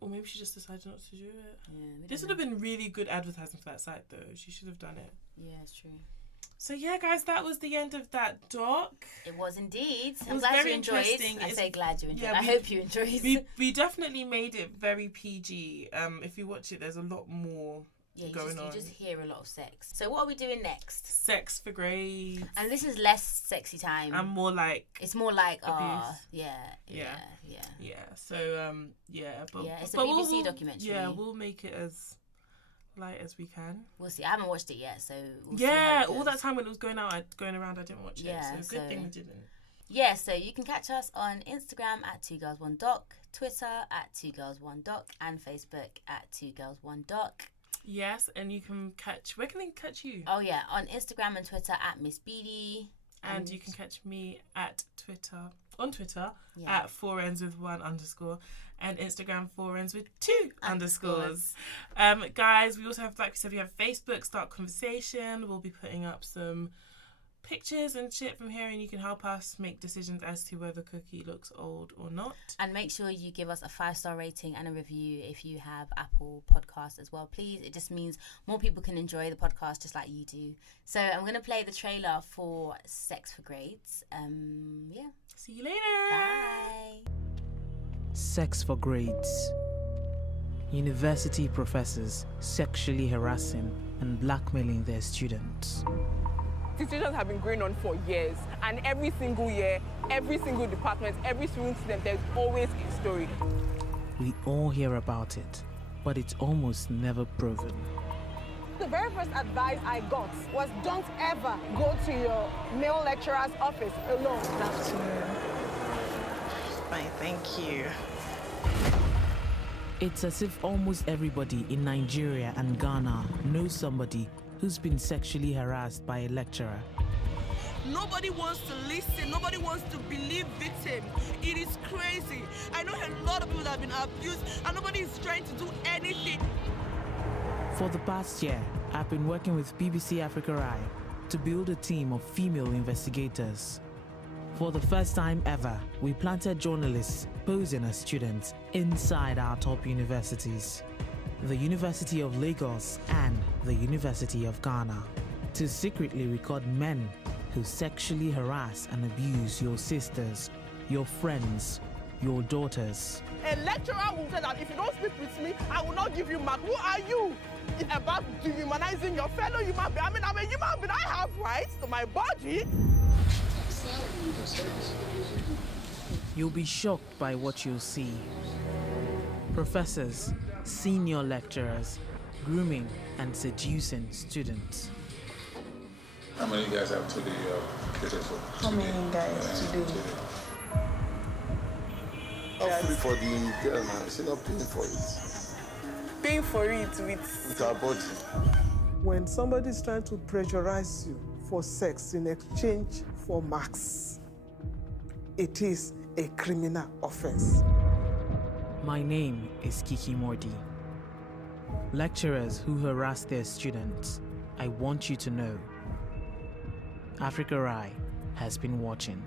or maybe she just decided not to do it. Yeah, this would have been really good advertising for that site, though. She should have done it. Yeah, it's true. So yeah, guys, that was the end of that doc. It was indeed. It I'm was glad very you enjoyed. interesting. I say glad you enjoyed. Yeah, I hope you enjoyed. We definitely made it very PG. If you watch it, there's a lot more going on. You just hear a lot of sex. So what are we doing next? Sex for grades. And this is less sexy time. And more like... It's more like, abuse. Yeah. So, But, it's a but BBC documentary. Yeah, we'll make it as light as we can. We'll see. I haven't watched it yet, so we'll see yeah, how it all goes. that time when it was going around, I didn't watch it. Yeah, So good thing we didn't. Yeah, so you can catch us on Instagram at 2girls1doc, Twitter at 2girls1doc, and Facebook at 2girls1doc. Yes, and you can catch... Where can they catch you? Oh, yeah, on Instagram and Twitter at Miss Beady. And you can catch me at Twitter, at 4ends with 1_ and Instagram 4ends with 2_. Guys, we also have, like we said, we have Facebook, Start Conversation. We'll be putting up some pictures and shit from here, and you can help us make decisions as to whether Cookie looks old or not. And make sure you give us a 5-star rating and a review if you have Apple Podcasts as well, please. It just means more people can enjoy the podcast just like you do. So I'm going to play the trailer for Sex for Grades. See you later. Bye. Sex for Grades. University professors sexually harassing and blackmailing their students. Situations have been going on for years, and every single year, every single department, every single student, there's always a story. We all hear about it, but it's almost never proven. The very first advice I got was don't ever go to your male lecturer's office alone. Good afternoon. Fine, thank you. It's as if almost everybody in Nigeria and Ghana knows somebody who's been sexually harassed by a lecturer. Nobody wants to listen. Nobody wants to believe victims. It is crazy. I know a lot of people that have been abused and nobody is trying to do anything. For the past year, I've been working with BBC Africa Eye to build a team of female investigators. For the first time ever, we planted journalists posing as students inside our top universities, the University of Lagos and the University of Ghana, to secretly record men who sexually harass and abuse your sisters, your friends, your daughters. A lecturer will say that if you don't speak with me, I will not give you mark. Who are you? It's about dehumanizing your fellow human being. I'm a human being. I have rights to my body. You'll be shocked by what you'll see. Professors, senior lecturers, grooming and seducing students. How many guys have today you have dated for? How many guys today? I'll pay for the girl now. She's not paying for it. Paying for it with her body. When somebody's trying to pressurize you for sex in exchange for marks, it is a criminal offense. My name is Kiki Mordi. Lecturers who harass their students, I want you to know, Africa Eye has been watching.